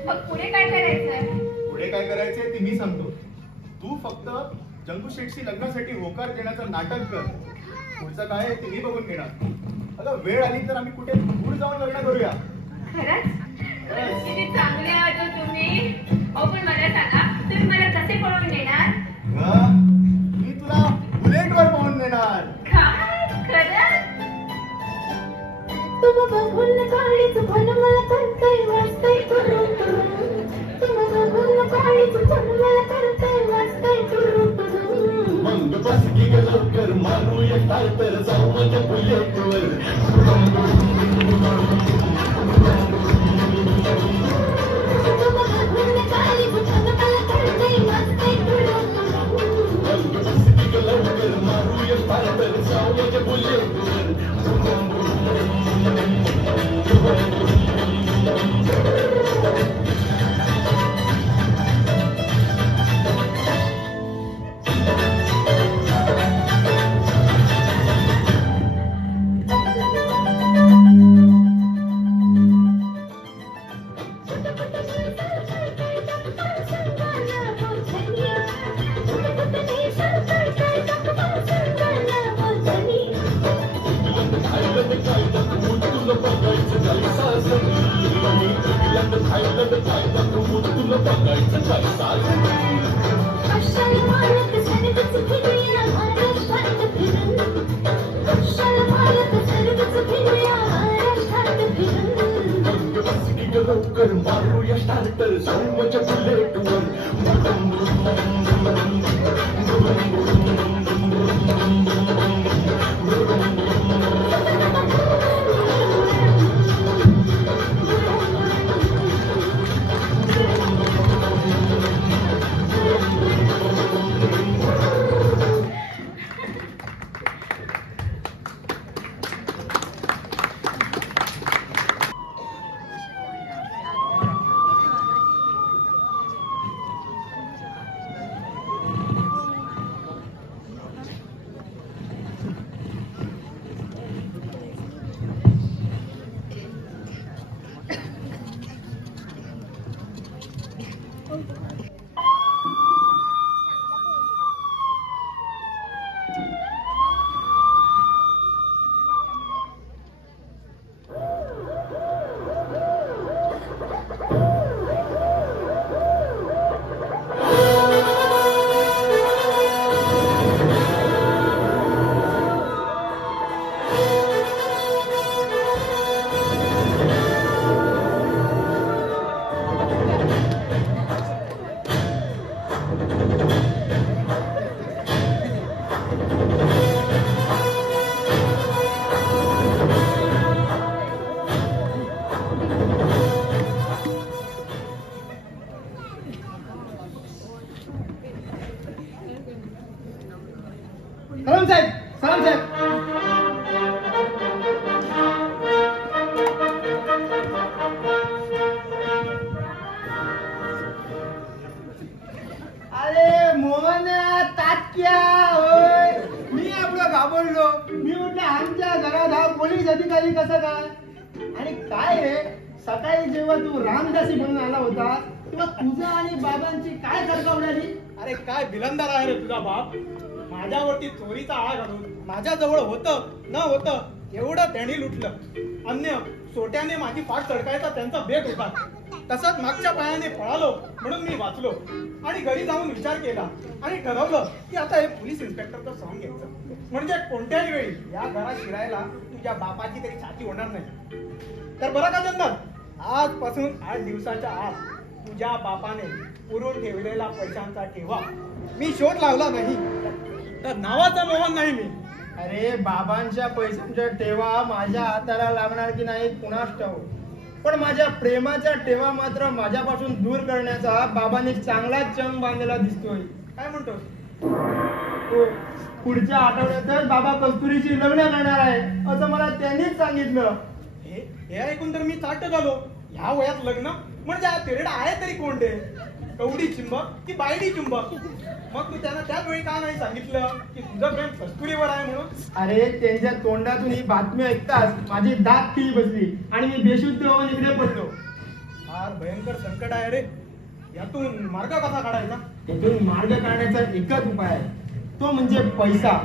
मग पुढे काय करायचं? पुढे काय करायचंय ते मी सांगतो. तू फक्त जंबू शेठशी लग्नासाठी होकार देण्याचं नाटक कर. पुढचं काय आहे ते मी बघून घेणार. अगं वेळ आली तर आम्ही कुठे दूर जाऊन लग्न करूया. खरंच किती चांगले आहात हो तुम्ही. अहो, पण मला सांगा, तुम्ही मला कसे पळवून नेणार? मी तुला बुलेटवर पाहून देणार. काय खरंच? भुलनं काळीचं भलं मला करतंय वाजतंय तुरुम तुरुम. तुम्हाला भुलनं काळीचं भलं मला करतंय वाजतंय तुरुम तुरुम. मग बस की ग लवकर मारूया टायटर जाऊ माझ्या बुलेटवर. तुम्हाला भुलनं काळीचं भलं मला करतंय वाजतंय तुरुम तुरुम. मग बस की ग लवकर मारूया टायटर जाऊ माझ्या बुलेटवर. कशाला मारत सर्वच फिरूया महाराष्ट्रात फिरून. कशाला मारत सर्वच फिरूया महाराष्ट्रात फिरून. बस की ग लवकर मारूया टायटर जाऊ माझ्या बुलेटवर. सलाम साहेब, सलाम साहेब. अरे मोहन तात्या होय. मी आपलं घाबरलो. मी म्हटलं आमच्या घरात हा पोलीस अधिकारी कसा काय. आणि काय रे, सकाळी जेव्हा तू रामदासी म्हणून आला होता तेव्हा तुझा आणि बाबांची काय चर्चा उडाली. अरे काय बिलंदार आहे रे तुझा बाप. माझ्यावरती चोरीचा आळ घालून माझ्याजवळ होतं न होतं एवढं त्यांनी लुटलं. अन्य सोट्याने माझी पाठ चढकायचा त्यांचा बेत होता. तसंच मागच्या पायाने पळालो म्हणून मी वाचलो आणि घरी जाऊन विचार केला आणि ठरवलं की आता हे पोलीस इन्स्पेक्टरचं सॉंग घ्यायचं. म्हणजे कोणत्याही वेळी या घरात शिरायला तुझ्या बापाची तरी छाती होणार नाही. तर बरं का चंदन, आजपासून 8 दिवसाच्या आत तुझ्या बापाने पुरून ठेवलेला पैशांचा ठेवा मी शोध लावला नाही तर नावाचा मोहन नाही मी. अरे बाबांच्या पैशांच्या ठेवा माझ्या हाताला लागणार की नाही कुणास ठाऊक. पण माझ्या प्रेमाचा ठेवा मात्र माझ्यापासून दूर करण्याचा बाबांनी चांगलाच चंग बांधलेला दिसतोय. काय म्हणतोस? हो, पुढच्या आठवड्यातच बाबा कस्तुरीची लग्न करणार आहे असं मला त्यांनीच सांगितलं. हे ऐकून तर मी चाट झालो. ह्या वयात लग्न म्हणजे हा तिरडा आहे तरी कोण दे. कवडी चुंबक की बायडी चुंबक. मग तू त्यांना त्याच वेळी का नाही सांगितलं की तुझं प्रेम कस्तुरीवर आहे म्हणून. अरे त्यांच्या तोंडातून ही बातमी ऐकताच माझी दात खिळी बसली आणि मी बेशुद्ध होऊन इकडे पडलो. फार भयंकर संकट आहे रे. यातून मार्ग कसा काढायचा? यातून मार्ग काढण्याचा एकच उपाय आहे, तो म्हणजे पैसा.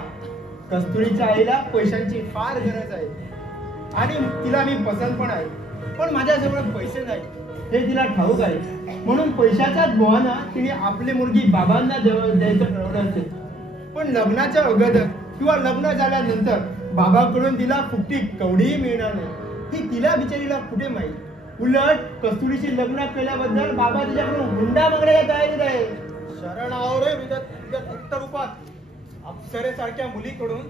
कस्तुरीच्या आईला पैशांची फार गरज आहे आणि तिला मी पसंत पण आहे. पण माझ्याजवळ पैसे नाही हे तिला ठाऊक आहे. म्हणून पैशाच्याच मोहानं तिने आपली मुलगी बाबांना द्यायचं ठरवलं असेल. पण लग्नाच्या अगोदर किंवा लग्न झाल्यानंतर बाबाकडून तिला फुकटी कवडीही मिळणार नाही. ही तिला बिचारीला कुठे माहित. उलट कस्तुरीशी लग्न केल्याबद्दल बाबा तिच्याकडून हुंडा मागण्याच्या तयारीत आहे. शरण आहो रे विदग्ध रूपात अप्सरेसारख्या मुलीकडून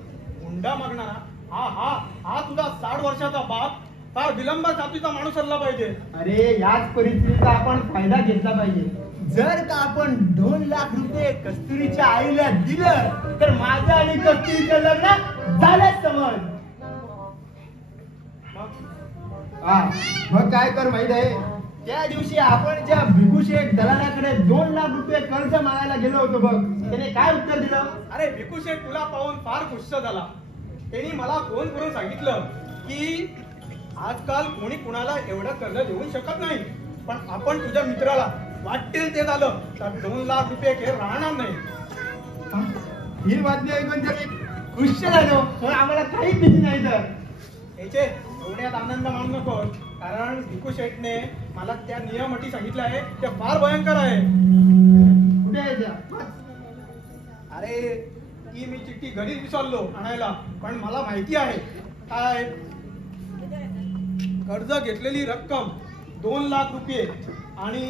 हुंडा मागणारा हा तुझा 60 वर्षाचा बाप फार विलंबात जातीचा माणूस असला पाहिजे. अरे याच परिस्थितीचा आपण फायदा घेतला पाहिजे. जर का आपण 2 लाख रुपये कस्तुरीच्या आईला दिलं तर माझं आणि कस्तुरीचं लग्न झालंच समज. मग काय कर माहित आहे, त्या दिवशी आपण ज्या भिकू शेठ दलालाकडे 2 लाख रुपये कर्ज मागायला गेलो होतो बघ, त्याने काय उत्तर दिलं? अरे भिकू शेठ तुला पाहून फार खुश झाला. त्यांनी मला फोन करून सांगितलं की आजकाल कोणी कुणाला एवढं कर्ज देऊ शकत नाही, पण आपण तुझ्या मित्राला वाटेल ते झालं तर 2 लाख रुपये खेळ राहणार नाही. ही बातमी ऐकून तर खुश झालो. आम्हाला काही भीती नाही. तर याचे एवढ्यात आनंद मानू नको, कारण भिकू शेठने मला त्या नियम अटी सांगितलं आहे ते फार भयंकर आहे. कुठे आहे त्या? अरे ती मी चिठ्ठी घरी विसरलो आणायला, पण मला माहिती आहे काय. कर्ज घेतलेली रक्कम 2 लाख रुपये आणि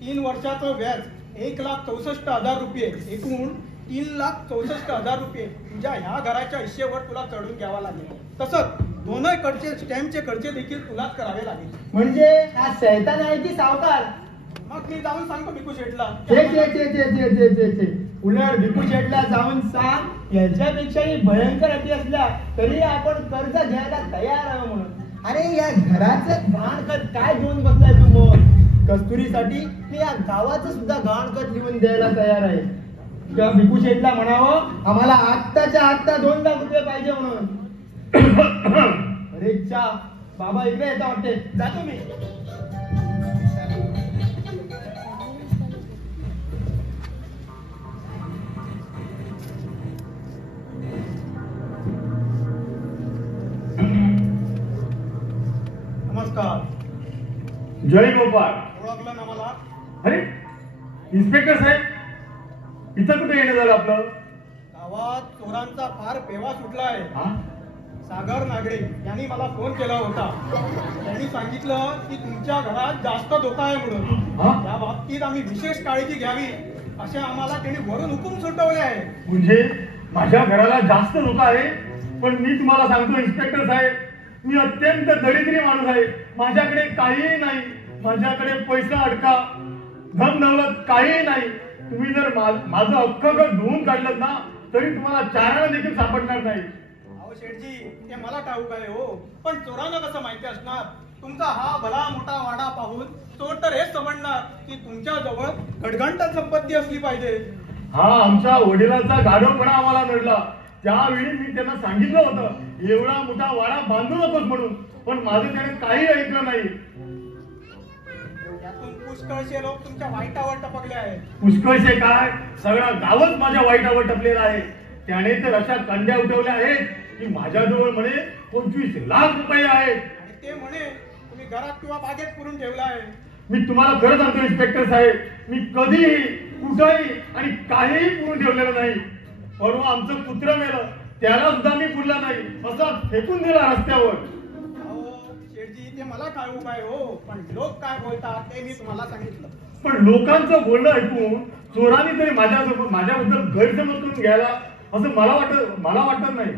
3 वर्षाचं व्याज 1,64,000 रुपये, एकूण 3,64,000 रुपये तुझ्या ह्या घराच्या हिश्श्यावर तुला चढून घ्यावा लागेल. तसंच दोनही कडचे स्टॅम्पचे खर्चे देखील तुलाच करावे लागेल. म्हणजे हा शैतान आहे की सावकार? मग मी जाऊन सांगतो भिकू शेठला. उलट भिकू शेठला जाऊन सांग याच्यापेक्षाही भयंकर अटी असल्या तरी आपण कर्ज घ्यायला तयार आहे म्हणून. अरे या घराचं गहाणखत काय घेऊन बसलाय तू? मग कस्तुरीसाठी मी या गावाचं सुद्धा गहाणखत लिहून द्यायला तयार आहे. त्या भिकू शेठला म्हणावं आम्हाला आत्ताच्या आत्ता 2 लाख रुपये पाहिजे म्हणून. अरे चा बाबा इकडे येता वाटते, जातो मी. नमस्कार. जय गोपाळ. ओळखलं ना मला? अरे इन्स्पेक्टर साहेब, इथं कुठे येणं झालं आपलं? गावात चोरांचा फार पेवा सुटला आहे. हा? सागर नागरे यांनी मला फोन केला होता. त्यांनी सांगितलं की तुमच्या घरात जास्त धोका आहे म्हणून. हा? या बाबतीत आम्ही विशेष काळजी घ्यावी असे आम्हाला त्यांनी वरून हुकूम सुटवले आहे. म्हणजे माझ्या घराला जास्त धोका आहे? पण मी तुम्हाला सांगतो इन्स्पेक्टर साहेब, मी अत्यंत दरिद्री माणूस आहे. माझ्याकडे काहीही नाही. माझ्याकडे पैसा अडका धन दौलत काहीही नाही. तुम्ही जर माझं अख्खं घर धुवून काढलं ना तरी तुम्हाला चाराला देखील सापडणार नाही. अहो शेठजी, ते मला ठाऊक आहे हो, पण चोरांना कसं माहिती असणार? तुमचा हा भला मोठा वाडा पाहून चोर तर हेच समजणार की तुमच्या जवळ गडगंटा संपत्ती असली पाहिजे. हा आमच्या वडिलांचा गाढवपणा आम्हाला नडला. त्यावेळी मी त्यांना सांगितलं होतं एवढा मोठा वाडा बांधू नकोस म्हणून, पण माझं त्याने काही ऐकलं नाही. यातून पुष्कळशे लोक तुमच्या वाईटावर टपकले आहेत. पुष्कळशे काय, सगळं गावच माझ्या वाईटावर टपलेलं आहे. त्याने तर अशा कंड्या उठवल्या आहेत की माझ्याजवळ म्हणे 25 लाख रुपये आहेत. आणि ते म्हणे तुम्ही घरात किंवा बागेत पुरून ठेवला आहे. मी तुम्हाला खरं सांगतो इन्स्पेक्टर साहेब, मी कधीही कुठंही आणि काहीही पुरून ठेवलेलं नाही. परवा आमचं कुत्रं मेलं, त्याला सुद्धा मी पुरला नाही, असा फेकून दिला रस्त्यावर. अहो शेठजी, ते मला ठाऊक आहे हो, पण लोक काय बोलतात ते मी तुम्हाला सांगितलं. पण लोकांचं बोलणं ऐकून चोरांनी तरी माझ्याबद्दल गैरसमज करून घ्यायला असं मला वाटत नाही.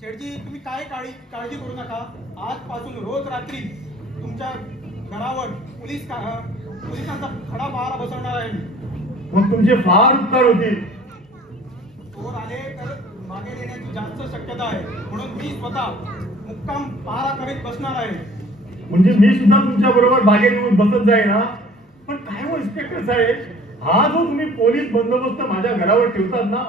शेठजी, तुम्ही काय काळजी करू नका. आजपासून रोज रात्री तुमच्या घरावर पोलिसांचा खडा पहारा बसवणार आहे. मग तुमचे फार उपकार होतील. चोर आले तर मागे देण्याची जास्त शक्यता आहे, म्हणून मी स्वतः मुक्काम पहारा करीत बसणार आहे. म्हणजे मी सुद्धा तुमच्या बरोबर बागेत येऊन बसत जाईन. ना पण काय हो इन्स्पेक्टर साहेब, हा जो तुम्ही पोलीस बंदोबस्त माझ्या घरावर ठेवतात ना,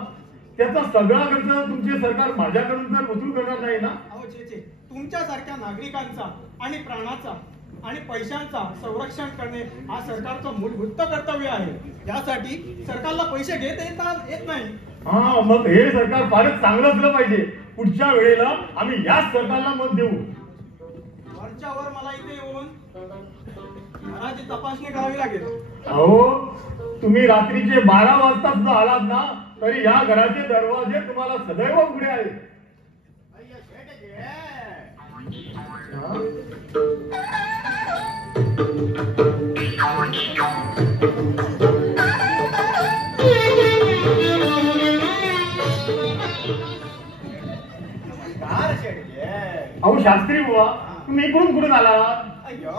त्याचा सगळा खर्च तुमचे सरकार माझ्याकडून तर वसूल करणार नाही ना? अहो छे, तुमच्यासारख्या नागरिकांचा आणि प्राणाचा आणि पैशांचा संरक्षण करणे हा सरकारचं मूलभूत कर्तव्य आहे. यासाठी सरकारला पैसे येत नाही. हा, मग हे सरकार फारच चांगलं असलं पाहिजे. पुढच्या वेळेला आम्ही याच सरकारला मत देऊ. वरच्यावर मला इथे येऊन घराची तपासणी करावी लागेल. अहो, तुम्ही रात्रीचे 12 वाजता सुद्धा आलात ना तरी या घराचे दरवाजे तुम्हाला सदैव उघडे आहेत. नमस्कार शेडगे. अहो शास्त्री बुवा, तुम्ही इकडून कुठून आलात? अय्यो,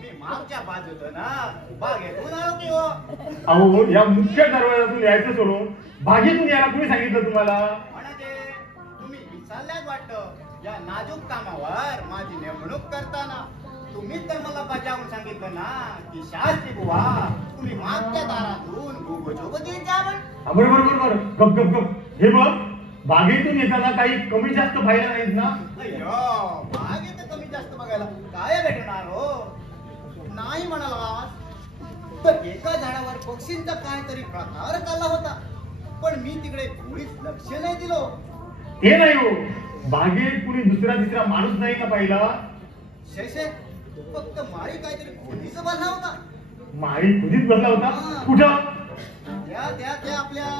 मी मागच्या बाजूत ना बागेतून आलो की हो. अहो या मुख्य दरवाजातून यायचं सोडून बागेतून यायला कुणी सांगितलं तुम्हाला? म्हणजे तुम्ही विचारल्याच वाटतं या नाजूक कामावर माझी नेमणूक करताना तुम्हीच तर मला बजावून सांगितलं ना की शास्त्री बुवा तुम्ही मागच्या दारातून गोगोजोग देत जावं. बरोबर बरोबर, गप गप गप. हे बघ, बागेतून येताना काही कमी जास्त पाहिलं नाहीत ना? अय्यो, बागेत कमी जास्त बघायला काय भेटणार हो? नाही म्हणाला तर एका झाडावर पक्षींचा काहीतरी प्रकार चालला होता, पण मी तिकडे कोणीच लक्ष नाही दिलो. हे नाही हो, बागेत कुणी दुसरा तिसरा माणूस नाही का पाहिला? शेषे फक्त माळी काहीतरी खोलीच बसला होता. माळी खुदीच बसला होता? कुठं? त्या आपल्या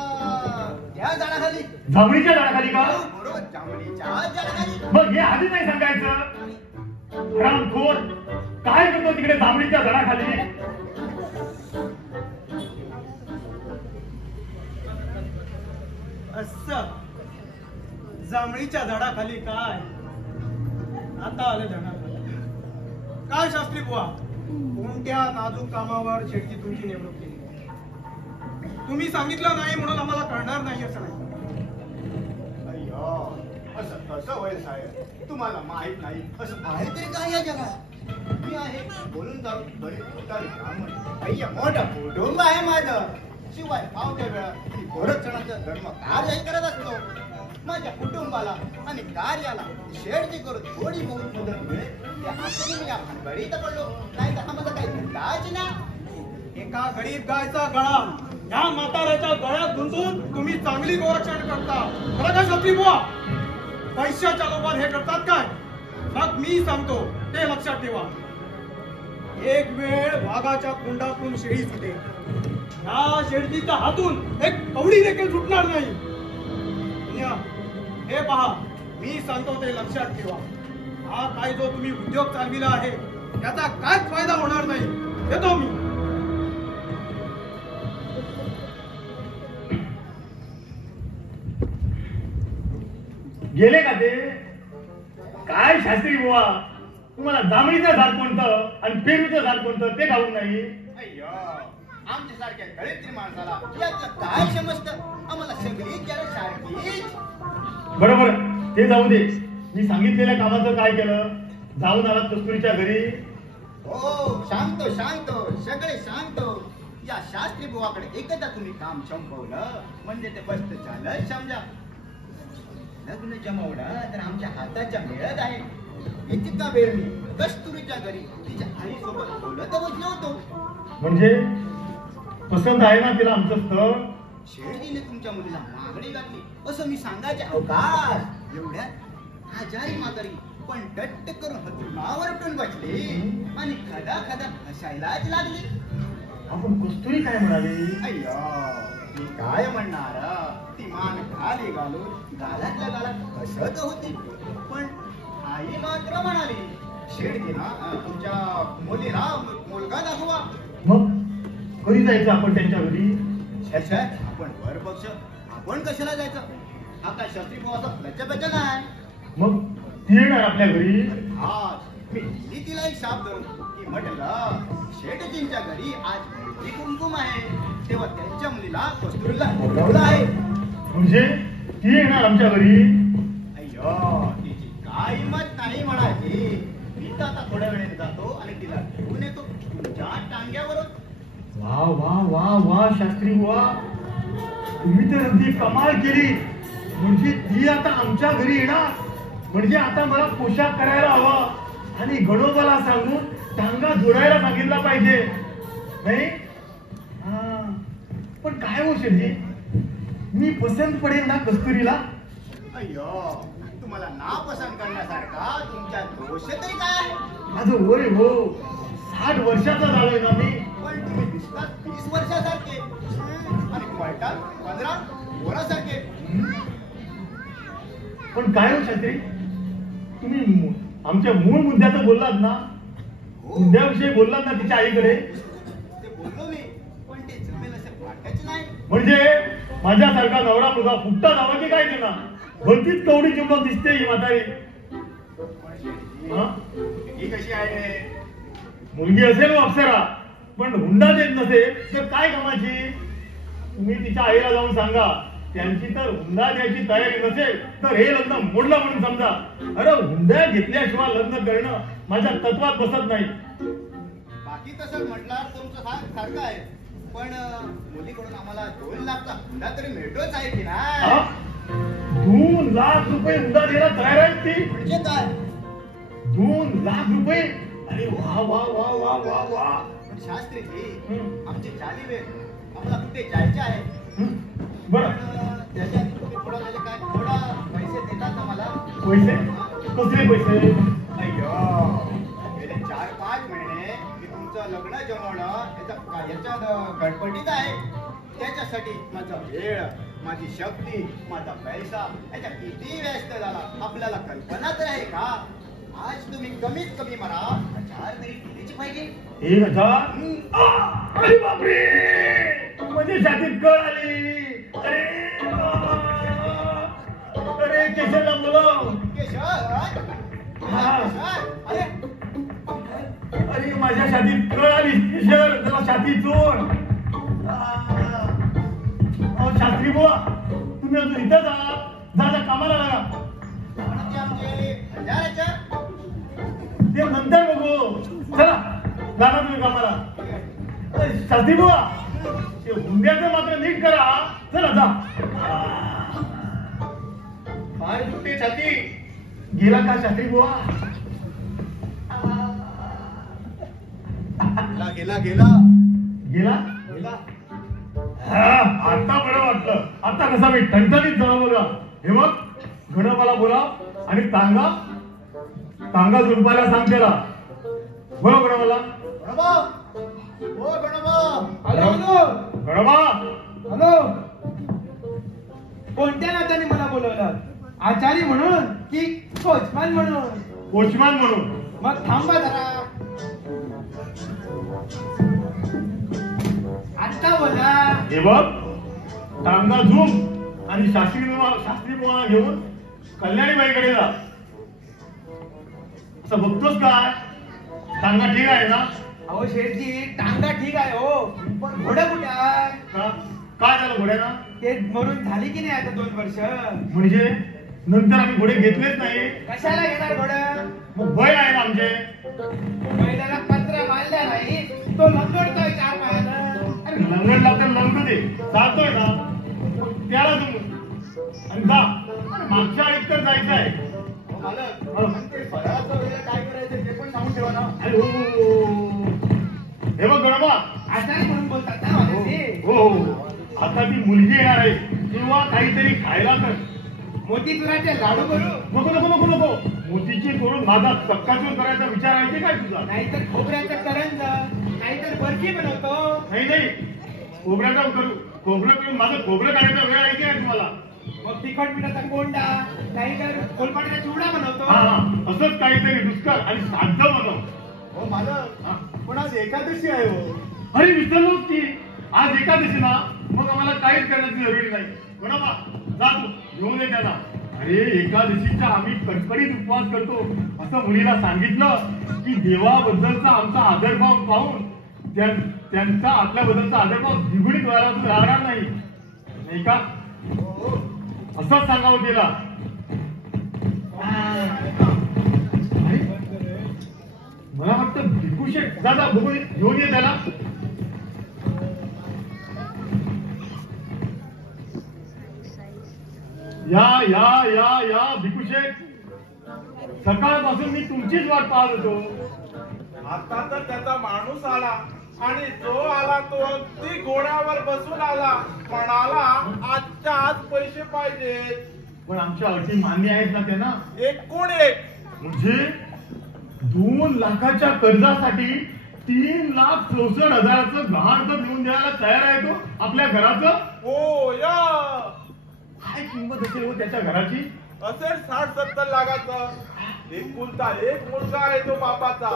त्या झाडाखाली. जांभळीच्या झाडाखाली का? बरोबर, जांभळीच्या झाडाखाली. मग हे आधी नाही सांगायचं? रामखोर, काय करतो तिकडे जांभळीच्या झाडाखाली? असं जांभळीच्या झाडाखाली काय? आता आले ध्यानात. काय शास्त्री बुवा, कोणत्या नाजूक कामावर शेटची तुमची नेमणूक केली? तुम्ही सांगितलं नाही म्हणून आम्हाला कळणार नाही असं नाही. अय्यो, असं कसं होईल साहेब? तुम्हाला माहित नाही असं आहे तरी काय या जगात? मी आहे बोलून जाऊ बरे ब्राह्मण. अय्या, मोठं कुटुंब आहे माझं. शिवाय पावत्या वेळा मी गोरक्षणाचं धर्म कार्यही करत असतो. माझ्या कुटुंबाला आणि कार्याला शेडची करून थोडी बहुत मदत मिळेल या आशेने मी या भानगडीत पडलो. नाही तर आम्हाला काही धंदाच ना. एका गरीब गायचा गळा या म्हाताऱ्याच्या गळ्यात गुंतून तुम्ही चांगली गोरक्षण करता. बरं का शास्त्री बुवा? पैशाच्या लोभात हे करतात काय? मग मी सांगतो ते लक्षात ठेवा. एक वेळ वाघाच्या कुंडातून शेळी सुटे, या शेळीच्या हातून एक कवडी देखील सुटणार नाही. न्या, हे पहा, मी सांगतो ते लक्षात ठेवा. हा काय जो तुम्ही उद्योग चालविला आहे त्याचा काहीच फायदा होणार नाही. येतो मी. गेले का ते? काय शास्त्री बुवा, तुम्हाला जांभळीचं झाड कोणतं आणि पेरूचं झाड कोणतं ते ठाऊक नाही? अय्यो, आमच्या सारख्या दरिद्री माणसाला यातलं काय समजतं? आम्हाला सगळी जरा सारखीच. बरोबर, ते जाऊ दे. मी सांगितलेल्या कामाचं काय केलं? जाऊन आलात कस्तुरीच्या घरी? हो, सांगतो सांगतो सगळे सांगतो. या शास्त्री बुवाकडे एकदा तुम्ही काम संपवलं म्हणजे ते बसत झालं समजा. लग्न जमवलं तर आमच्या हाताच्या मिळत आहे. इतका वेळ मी कस्तुरीच्या घरी तिच्या आईसोबत बोलत बसलो होतो. म्हणजे पसंत आहे ना तिला आमचं स्थळ? शेडजीने तुमच्या मुलीला मागणी घातली असं मी सांगायचे अवकाश. एवढ्यात आजारी म्हातारी पण दट्ट करून हतुरणावर उठून बसली आणि खदा खदा हसायलाच लागली. आपण कस्तुरी काय म्हणाली? अय्यो, मी काय म्हणणार? ती मान खाली घालून गालातल्या गालात हसत होती. पण आई मात्र म्हणाली, शेडजीना तुमच्या मुलीला मुलगा दाखवा. मग कधी जायचं आपण त्यांच्या घरी? आपण वर पक्ष, आपण कशाला जायचं? हा काय शास्त्री भावाचा लज्जाबज्जा नाही. मग ती येणार आपल्या घरी? हा, मी दिली तिला एक शाप देऊन की म्हटलं शेठजींच्या घरी आज हळदी कुंकुम आहे, तेव्हा त्यांच्या मुलीला कस्तुरीला बोलवलं आहे. म्हणजे ती येणार आमच्या घरी? अय्यो, तिची काय हिंमत नाही म्हणायची. मी तर आता थोड्या वेळेने जातो आणि तिला घेऊन येतो तुमच्या टांग्यावरून. वा वा वा वा शास्त्री बुवा, तुम्ही तर अगदी कमाल केली. म्हणजे ती आता आमच्या घरी येणार? म्हणजे आता मला पोशाख करायला हवा आणि गडोबाला सांगून टांगा जोडायला सांगितला पाहिजे नाही? पण काय हो शेठजी, मी पसंत पडेल ना कस्तुरीला? अय्यो, तुम्हाला नापसंत करण्यासारखा तुमच्या दोष तरी काय आहे? माझं वय हो 60 वर्षाचा झालोय ना मी. पण तुम्ही दिसतात 20 वर्षासारखे आणि पळतात 15 पोरासारखे. पण काय हो शास्त्री, तुम्ही आमच्या मूळ मुद्द्याचं बोललात ना, मुद्द्याविषयी बोललात ना तिच्या आईकडे, ते बोललो मी, पण ते जमेल असं वाटायचं नाही. म्हणजे माझ्यासारखा नवरा मुलगा फुटता जावा की काय देणार? भलतीच कवडी चुंबक दिसते ही म्हातारी. हा? ही कशी आहे? मुलगी असेल अप्सरा, पण हुंडा देत नसेल तर काय कामाची? तुम्ही तिच्या आईला जाऊन सांगा, त्यांची तर हुंडा द्यायची तयारी नसेल तर हे लग्न मोडलं म्हणून समजा. अरे हुंडा घेतल्याशिवाय लग्न करणं माझ्या तत्वात बसत नाही. बाकी तसं म्हटलं तुमचं सारखं आहे, पण मुलीकडून आम्हाला 2 लाखचा हुंडा तरी मिळतोच आहे की नाही? 2 लाख रुपये हुंडा द्यायला तयार आहेत ती. म्हणजे काय? 2 लाख रुपये? अरे वा वा वा वा वा वा. पण शास्त्रीजी, आमची चाली वेळ आम्हाला कुठे जायचे आहे. बरं, त्याच्या आधी तुम्ही थोडा पैसे देतात ना मला? पैसे? कसले पैसे? अय्यो, गेले 4-5 महिने मी तुमचं लग्न जमवणं याच्यात गडबडीत आहे. त्याच्यासाठी माझा वेळ, माझी शक्ती, माझा पैसा याच्या किती व्यस्त झाला आपल्याला कल्पना तर आहे का? आज तुम्ही कमीत कमी मला 1000 तरी दिलीच पाहिजे. 1,000? अरे बापरे, म्हणजे छातीत कळ आली. अरे केशवला बोलव. अरे माझ्या छातीत कळ आली. केशव, त्याला छाती चोर. शास्त्री बुवा, तुम्ही अजून इथंच आहात? जा कामाला लागा. ते नंतर बघू. चला लागा तुम्ही कामाला. शास्त्री बुवा, ते हुंड्याचं मात्र नीट करा. चला जा. फार दुखते छाती. गेला का शास्त्री बुवा? गेला गेला? गेला. आता बरं वाटलं. आता कसा मी टणटणीत झाला बघा. हे बघ, गणपाला बोला आणि तांगा जुडपायला सांग त्याला. बोला गणपाला. गणबा, ओ गणबा. हॅलो गणपा, हॅलो, कोणत्या नात्याने मला बोलवलं? आचारी म्हणून की कोचमॅन म्हणून? कोचमॅन म्हणून. मग थांबा जरा, आता बोला. हे बघ, टांगा झूम आणि शास्त्री बुवा घेऊन कल्याणीबाईकडे जा. असं बघतोस काय? टांगा ठीक आहे ना? अहो शेठजी, टांगा ठीक आहे हो, पण घोडा कुठे आहे? काय झालं घोड्याला? ते मरून झाली की नाही आता 2 वर्ष? म्हणजे नंतर आम्ही घोडे घेतलेच नाही. कशाला घेणार घोडा? मग बैल आहे ना आमचे. बैलाला पत्रा बांधल्या नाही, तो लंगडतोय 4 पायानं. लंगड लागतं, लंगडू दे. जातोय ना, मग त्याला तुम्ही आणि जा. मागच्या आळीत तर जायचं आहे. फराळाचं वगैरे काय करायचं ते पण सांगून ठेवा ना. अरे हो, हे बघ गणपा, आचारी म्हणून बोलतात ना मला ते. हो, आता ती मुलगी येणार आहे किंवा काहीतरी खायला कर. मोतीचुराचे लाडू करू? नको नको नको नको. मोतीची करून माझा चक्काचूर करायचा विचार आहे काय तुझा? नाहीतर खोबऱ्याचं करंज, नाहीतर बर्फी बनवतो. नाही, खोबऱ्याचा करू. खोबरं करून माझं खोबरं काढायचा वेळ आहे की नाही तुम्हाला? मग तिखट मिठाचा कोंडा, नाहीतर कोलपाटीचा चिवडा बनवतो. असंच काहीतरी दुष्कर आणि साधं बनव. हो मालक, पण आज एकादशी आहे हो. अरे विसरलोच की आज एकादशी ना, मग आम्हाला काहीच करण्याची जरुरी नाही. बरोबर, जा तू घेऊन ये त्याला. अरे एकादशीचा आम्ही कडकडीत उपवास करतो असं मुलीला सांगितलं की देवाबद्दलचा आमचा आदरभाव पाहून त्यांचा आपल्याबद्दलचा आदरभाव द्विगुणित व्हायला तू राहणार नाही का? असंच सांगावं तिला. मला वाटतं भिकुशेट दादा बघून घेऊन ये त्याला. या भिकुशेट, सकाळपासून मी तुमचीच वाट पाहत होतो. आता तर त्याचा माणूस आला आणि जो आला तो अगदी घोड्यावर बसून आला. म्हणाला आजच्या आज पैसे पाहिजे. पण आमच्या अटी मान्य आहेत ना त्यांना? 1 म्हणजे 2 लाखाच्या कर्जासाठी 3,64,000चं गहाण तर देऊन द्यायला तयार आहे तो आपल्या घराचं. हो या. काय किंमत असेल हो त्याच्या घराची? असेल 60-70 लाखाचं. एकुलता एक मुलगा आहे तो बापाचा.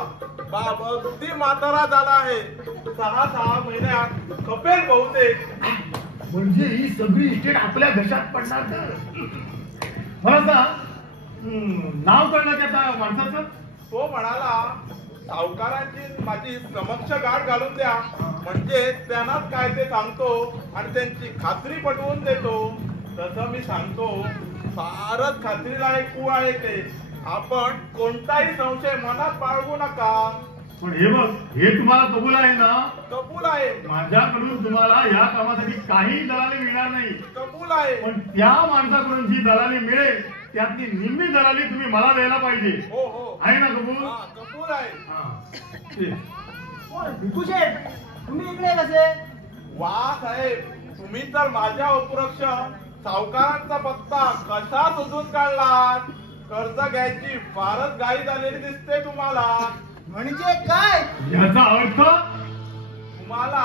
बाप अगदी म्हातारा झाला आहे. 6 महिन्यात खपेल बहुतेक. म्हणजे ही सगळी इस्टेट आपल्या घशात पडणार तर. मला सांग, नाव कळलं त्या माणसाचं? तो म्हणाला सावकारांची माझी समक्ष गाठ घालून द्या, म्हणजे त्यांनाच काय ते सांगतो आणि त्यांची खात्री पटवून देतो. तसं मी सांगतो, फारच खात्रीला आहे कू आहे ते. आपण कोणताही संशय मनात बाळगू नका. पण हे बघ, हे तुम्हाला कबूल आहे ना? कबूल आहे. माझ्याकडून तुम्हाला या कामासाठी काही दलाली मिळणार नाही. कबूल आहे. पण त्या माणसाकडून जी दलाली मिळेल त्यातली निम्मी दलाली तुम्ही मला द्यायला पाहिजे. हो हो, आहे ना कबूल? हा, कबूल आहे. ते. भिकू शेठ, तुम्ही इकडे कसे? वा साहेब, तुम्ही तर माझ्या उपरक्ष सावकारांचा पत्ता कसा शोधून काढलात? कर्ज घ्यायची फारच घाई झालेली दिसते तुम्हाला. म्हणजे काय? याचा अर्थ तुम्हाला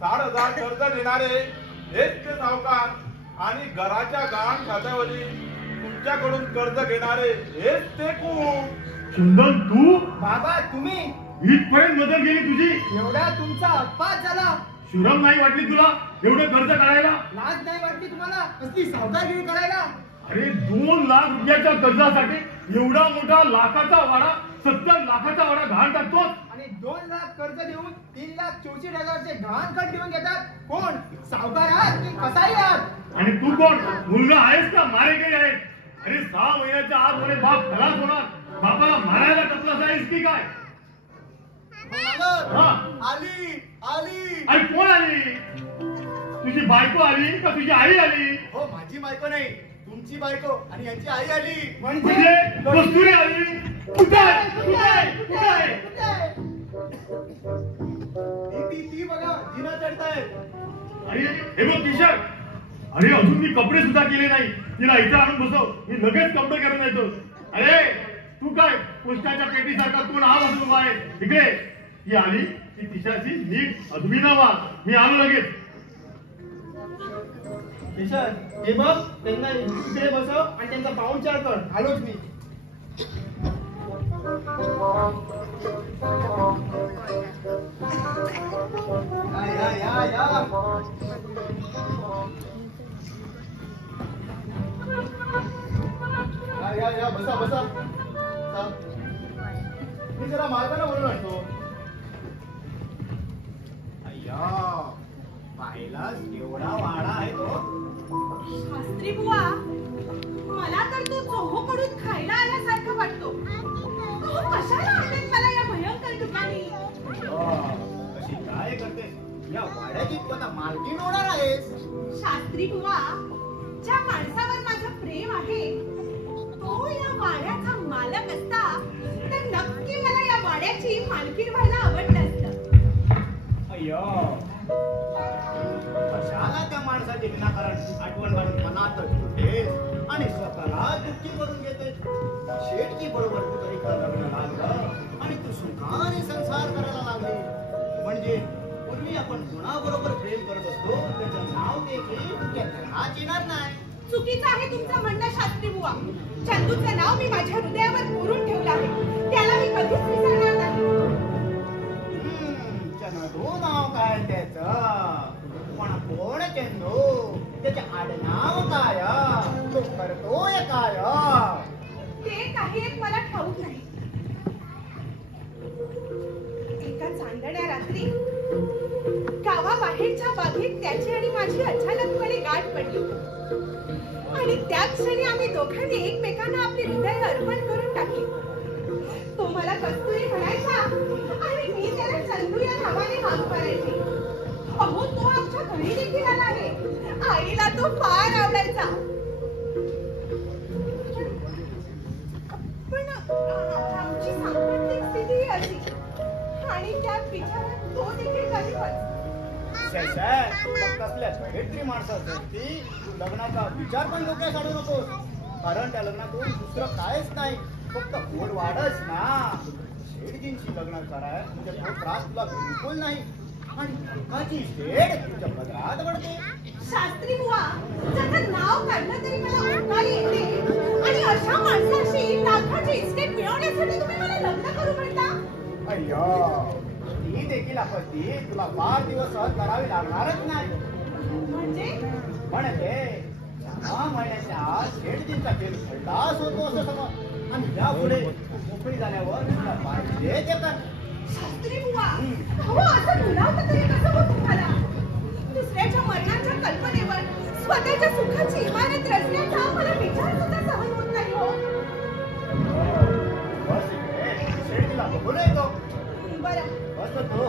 60,000 कर्ज देणारे हेच ते सावकार आणि घराच्या गहाण खात्यावरील तुमच्याकडून कर्ज घेणारे हेच ते कूळ. चंदन, तू बाबा तुम्ही इथपर्यंत बदल गेली तुझी. एवढा तुमचा अपवाद झाला. शुरम नाही वाटली तुला एवढं कर्ज काढायला? लाज नाही वाटली तुम्हाला कसली सावकारगिरी करायला? अरे 2 लाख रुपयाच्या कर्जासाठी एवढा मोठा लाखाचा वाडा, 70 लाखाचा वाडा घाण टाकतो. आणि 2 लाख कर्ज देऊन 3,64,000चे गहाण खत देऊन घेतात. कोण? सावकार आहात की कसाई आहात? आणि तू कोण? मुलगा आहेस का मारेकरी आहेस? अरे 6 महिन्याच्या आत म्हणे बाप खलास होणार, बापाला मारायला टपलास आहेस की काय? हा. आली आली. आणि कोण आली? तुझी बायको आली का तुझी आई आली? हो, माझी बायको नाही, तुमची बायको आणि याची आई आली. म्हणजे कस्तुरी आली? कुठे आहे? कुठे आहे? कुठे आहे? ती बघा, जिना चढताय. अरे हे बघ किशोर, अरे अजून मी कपडे सुद्धा केले नाही. तिला इथं आणून बसव, मी लगेच कपडे करून येतो. अरे तू काय पोस्टाच्या पेटीसारखा कोण हा बसून उभा आहे? इकडे ही आली की तिच्याशी नीट अदबी नावा. मी आलो लगेच. किशोर, हे बघ, त्यांना इकडे बसव आणि त्यांचा पाहुणचार कर. आलोच मी. या या या. या या, बसा बसा. मी जरा मार्गाने बोलून असतो. अय्या, पाहिलास एवढा वाडा आहे तो. शास्त्री बुवा, मला तर तो चोहोकडून खायला आल्यासारखं वाटतो. तो कशाला आणेल मला या भयंकर ठिकाणी? कशी काय करतेस? या वाड्याची तू आता मालकीण होणार आहेस. शास्त्री बुवा, ज्या माणसावर माझं प्रेम आहे तो या वाड्याचा मालक असता तर नक्की मला या वाड्याची मालकीण व्हायला आवडलं असतं. अय्यो, कशाला त्या माणसाची विनाकारण आठवण काढून मनात ठेवतेस आणि स्वतःला दुःखी करून घेतेस? शेठची बरोबर तू तरी का लग्न लागलं आणि तू सुखाने संसार करायला लागली. म्हणजे पूर्वी आपण कोणाबरोबर प्रेम करत असतो त्याचं नाव देखील तुझ्या घरात येणार नाही. चुकीचं आहे तुमचं म्हणणं शास्त्री बुवा. चंदूचं नाव मी माझ्या हृदयावर कोरून ठेवलं आहे. त्याला मी कधीच विसरणार नाही. चंदू नाव काय त्याचं? पण कोण चंदू? त्याचे आडनाव काय? तो करतोय काय? ते काही एक मला ठाऊक नाही. एका चांदण्या रात्री गावाबाहेरच्या बागेत त्याची आणि माझी अचानकपणे गाठ पडली आणि त्याच क्षणी आम्ही दोघांनी एकमेकांना आपली हृदय अर्पण करून टाकली. तो मला कस्तुरी म्हणायचा आणि मी त्याला चंदू या नावाने हाक मारायची. अहो, तो आमच्या घरी देखील आला आहे. आईला तो फार आवडायचा. पण आमची सांप्रतिक स्थिती अशी आणि त्या विचारात तो देखील कधीच. कसल्या भेटली माणसाचं ती लग्नाचा विचार पण डोक्यात काढू नकोस. कारण त्या लग्नातून दुसरं कायच नाही, फक्त गोड वाढच ना. शेठजींची लग्न कराय म्हणजे तो त्रास तुला बिलकुल नाही आणि एकाची शेड तुझ्या पदरात पडते. शास्त्री बुवा, ज्याचं नाव काढलं तरी मला उठता येते आणि अशा माणसाशी लाखाची इस्टेट मिळवण्यासाठी तुम्ही मला लग्न करू म्हणता? अय्यो, ती देखील आपत्ती तुला वाढदिवस सहन करावी लागणारच नाही. म्हणजे 6 महिन्याच्या आत शेठजींचा खेळ खल्लास होतो असं समज, आणि यापुढे मोकळी झाल्यावर तुला पाहिजे ते कर. शास्त्री बुवा, अहो असं बोलावं तरी कसं होत तुम्हाला? दुसऱ्याच्या मरणाच्या कल्पनेवर स्वतःच्या सुखाची इमारत रचण्याचा मला विचार सुद्धा सहन होत नाही हो. बस इकडे, शेठजीला बघून येतो. बरं. बस तो.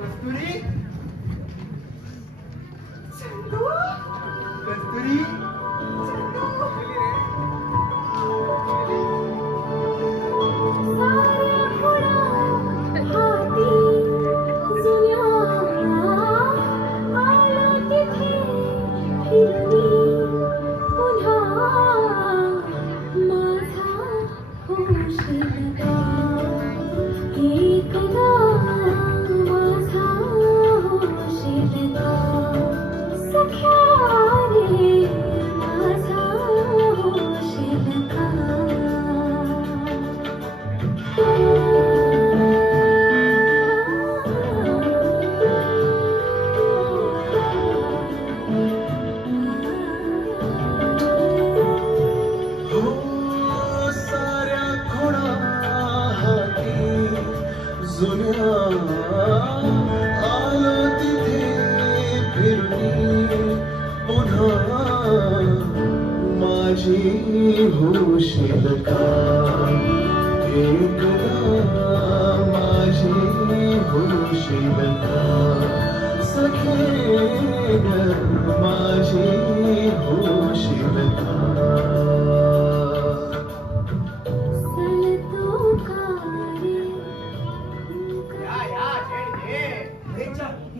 कस्तुरी, चंदू, कस्तुरी,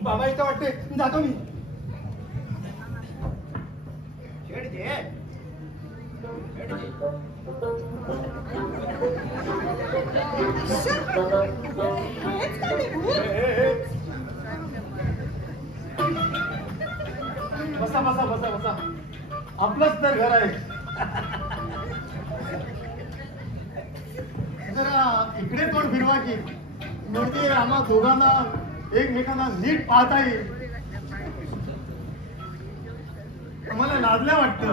बाबा इथं वाटते, जातो मी. शेठजी, हेच का ते भूत? बसा बसा बसा बसा, आपलंच तर घर आहे. जरा इकडे तोंड फिरवा की, म्हणजे आम्हा दोघांना एकमेकांना नीट पाहता येईल. मला लाजल्या वाटतं,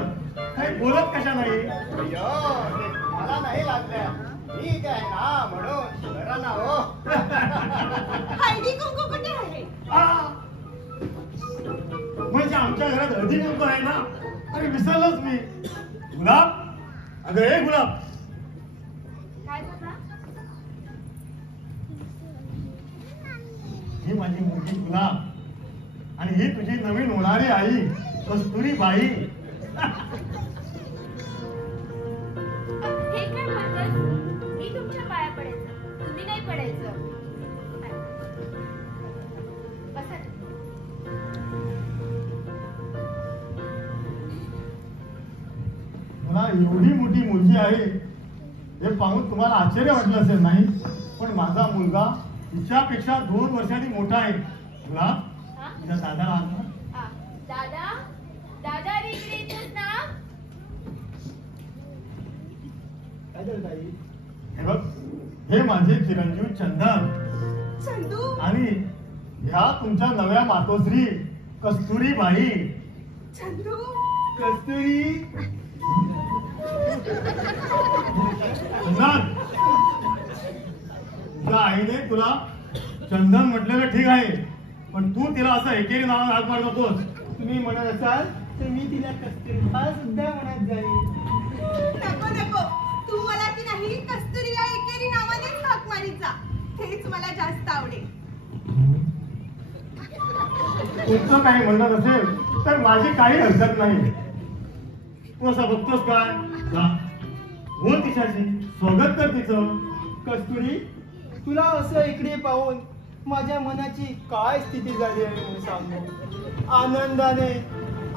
काही बोलत कशा नाही. अय्यो, मला नाही लागल्या. ठीक आहे ना, म्हणून बरा ना हो. हळदी कुंकू कुठे आहे? म्हणजे आमच्या घरात हळदी कुंकू आहे ना. अरे विसरलोच मी. गुलाब, अगं हे गुलाब, काय झालं? ही माझी मुलगी गुलाब आणि ही तुझी नवीन होणारी आई कस्तुरी बाई. हे काय म्हणतात? मी तुमच्या पाया पडायचं, तुम्ही नाही पडायचं. बसा. मला एवढी मोठी मुलगी आहे हे पाहून तुम्हाला आश्चर्य वाटलं असेल नाही, पण माझा मुलगा तिच्यापेक्षा 2 वर्षांनी मोठा आहे. गुलाब, तुझ्या दादाला आण ना. दादा, दादा रे इकडे येतोस ना? काय झालं ताई? हे बघ, हे माझे चिरंजीव चंदन चंदू, आणि ह्या तुमच्या नव्या मातोश्री कस्तुरी बाई. चंदू, कस्तुरी, चंदन, तुझ्या आईने तुला चंदन म्हटलेलं ठीक आहे, पण तू तिला असं एकेरी नावानं हाक मार नकोस. तुम्ही म्हणत असाल तर मी तिला कस्तुरबा सुद्धा म्हणत जाईल. नको नको, तू मला की नाही कस्तुरी या एकेरी नावानेच हाक मारीत जा. हेच मला जास्त आवडेल. तुमचं काही म्हणणं नसेल तर माझी काही हरकत नाही. तू असं बघतोस काय? जा, बोल तिच्याशी, स्वागत कर तिचं. कस्तुरी, तुला असं इकडे पाहून माझ्या मनाची काय स्थिती झाली आहे म्हणून सांगू. आनंदाने,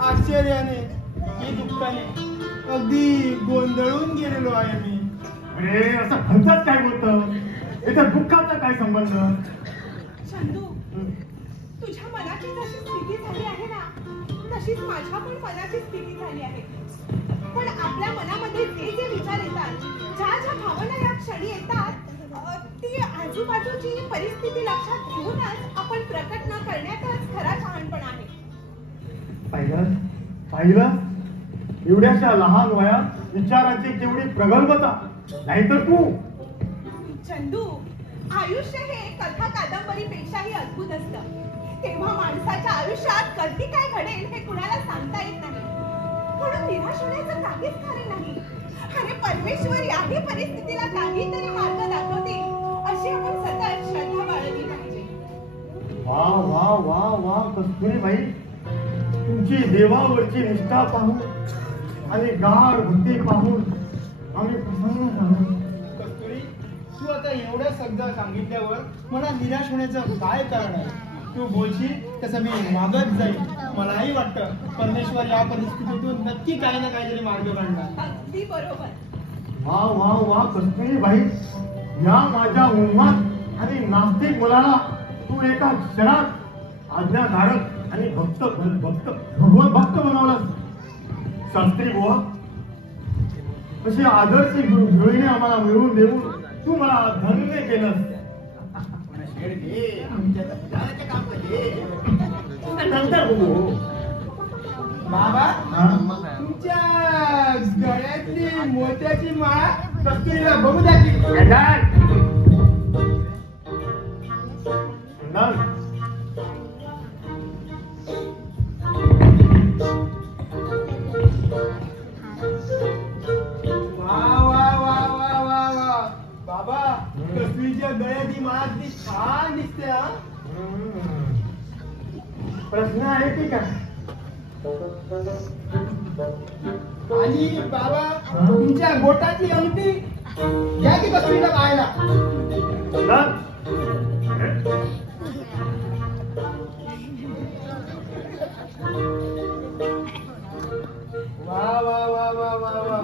आश्चर्याने की दुःखाने अगदी गोंधळून गेलेलो आहे मी. अरे असं खर्चात काय बोलतं? याच्या दुःखाचा काय संबंध? चंदू, तुझ्या मनाची जशी स्थिती झाली आहे ना, तशीच माझ्या पण मनाची स्थिती झाली आहे. पण आपल्या मनामध्ये जे जे विचार येतात, ज्या ज्या भावना या क्षणी येतात, ती आजूबाजूची परिस्थिती लक्षात घेऊनच आपण प्रकट न करण्यातच खरा शहाणपण आहे. पाहिलं एवढ्याशा लहान वयात विचारांची केवढी प्रगल्भता. नाहीतर तू चंदू, आयुष्य हे कथा कादंबरीपेक्षाही अद्भुत असतं. तेव्हा माणसाच्या आयुष्यात कधी काय घडेल हे कुणाला सांगता येत नाही. म्हणून निराश होण्याचं काहीच कारण नाही. आणि परमेश्वर याही परिस्थितीला काहीतरी मार्ग दाखवतील अशी आपण सतत श्रद्धा बाळगली पाहिजे. वा वा वा वा कस्तुरीबाई, तुमची देवावरची निष्ठा पाहून आणि गाढ भक्ती पाहून आम्ही प्रसन्न झालो. कस्तुरी, तू आता एवढं सगळं सांगितल्यावर मला निराश होण्याचं काय कारण आहे? तू बोलशील तसं मी मागत जाईल. मलाही वाटतं परमेश्वर या परिस्थितीतून नक्की काही ना काहीतरी मार्ग काढणार. अगदी बरोबर. वा वा वा कस्तुरीबाई, या माझ्या उन्माद आणि नास्तिक मुलाला तू एका क्षणात आज्ञाधारक आणि भगवत भक्त बनवलास. शास्त्री बुवा, अशी आदर्श गृहिणी आम्हाला मिळवून देऊन तू मला धन्य केलंस. बाबा, तुमच्या गळ्यातली मोत्याची माळ कस्तुरीला बघू द्या की. बाबा, कस्तुरीच्या गळ्यात ही माळ किती छान दिसते. हा, प्रश्न आहे की काय? आणि बाबा, तुमच्या गोटातली अंगठी या की कस्तुरीला पाहायला. वा वा वा वा वा वा,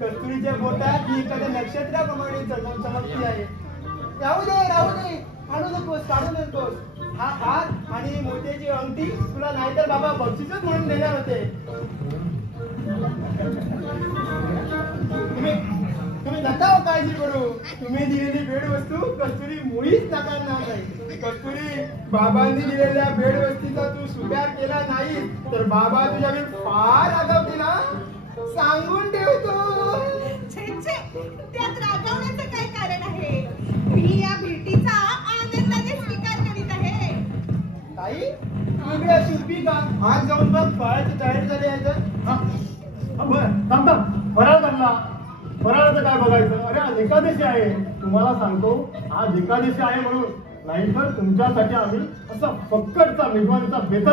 कस्तुरीच्या बोटात ही एखाद्या नक्षत्राप्रमाणे चमकती आहे. राहू दे, काढू नकोस. हा हात आणि मोत्याची अंगठी तुला नाहीतर बाबा बक्षीसच म्हणून देणार होते. तुम्ही नका हो काळजी करू. तुम्ही दिलेली भेटवस्तू कस्तुरी मुळीच नाकारणार नाही. कस्तुरी, बाबांनी दिलेल्या भेटवस्तूचा तू स्वीकार केला नाही तर बाबा तुझ्यावर फार रागावतील. सांगून ठेवतो. त्यात रागावण्याचं काय कारण आहे? मी या भेटीचा आनंदाने स्वीकार करीत आहे. ताई, तुम्ही अशी उभी का? आज जाऊन बघ, फळाची तयारी झाली आहे तर. फराळ बनला. फराळाचं काय बघायचं? अरे आज एकादशी आहे. तुम्हाला सांगतो, आज एकादशी आहे म्हणून, नाहीतर तुमच्यासाठी आम्ही असा फक्कटचा मेजवानीचा बेत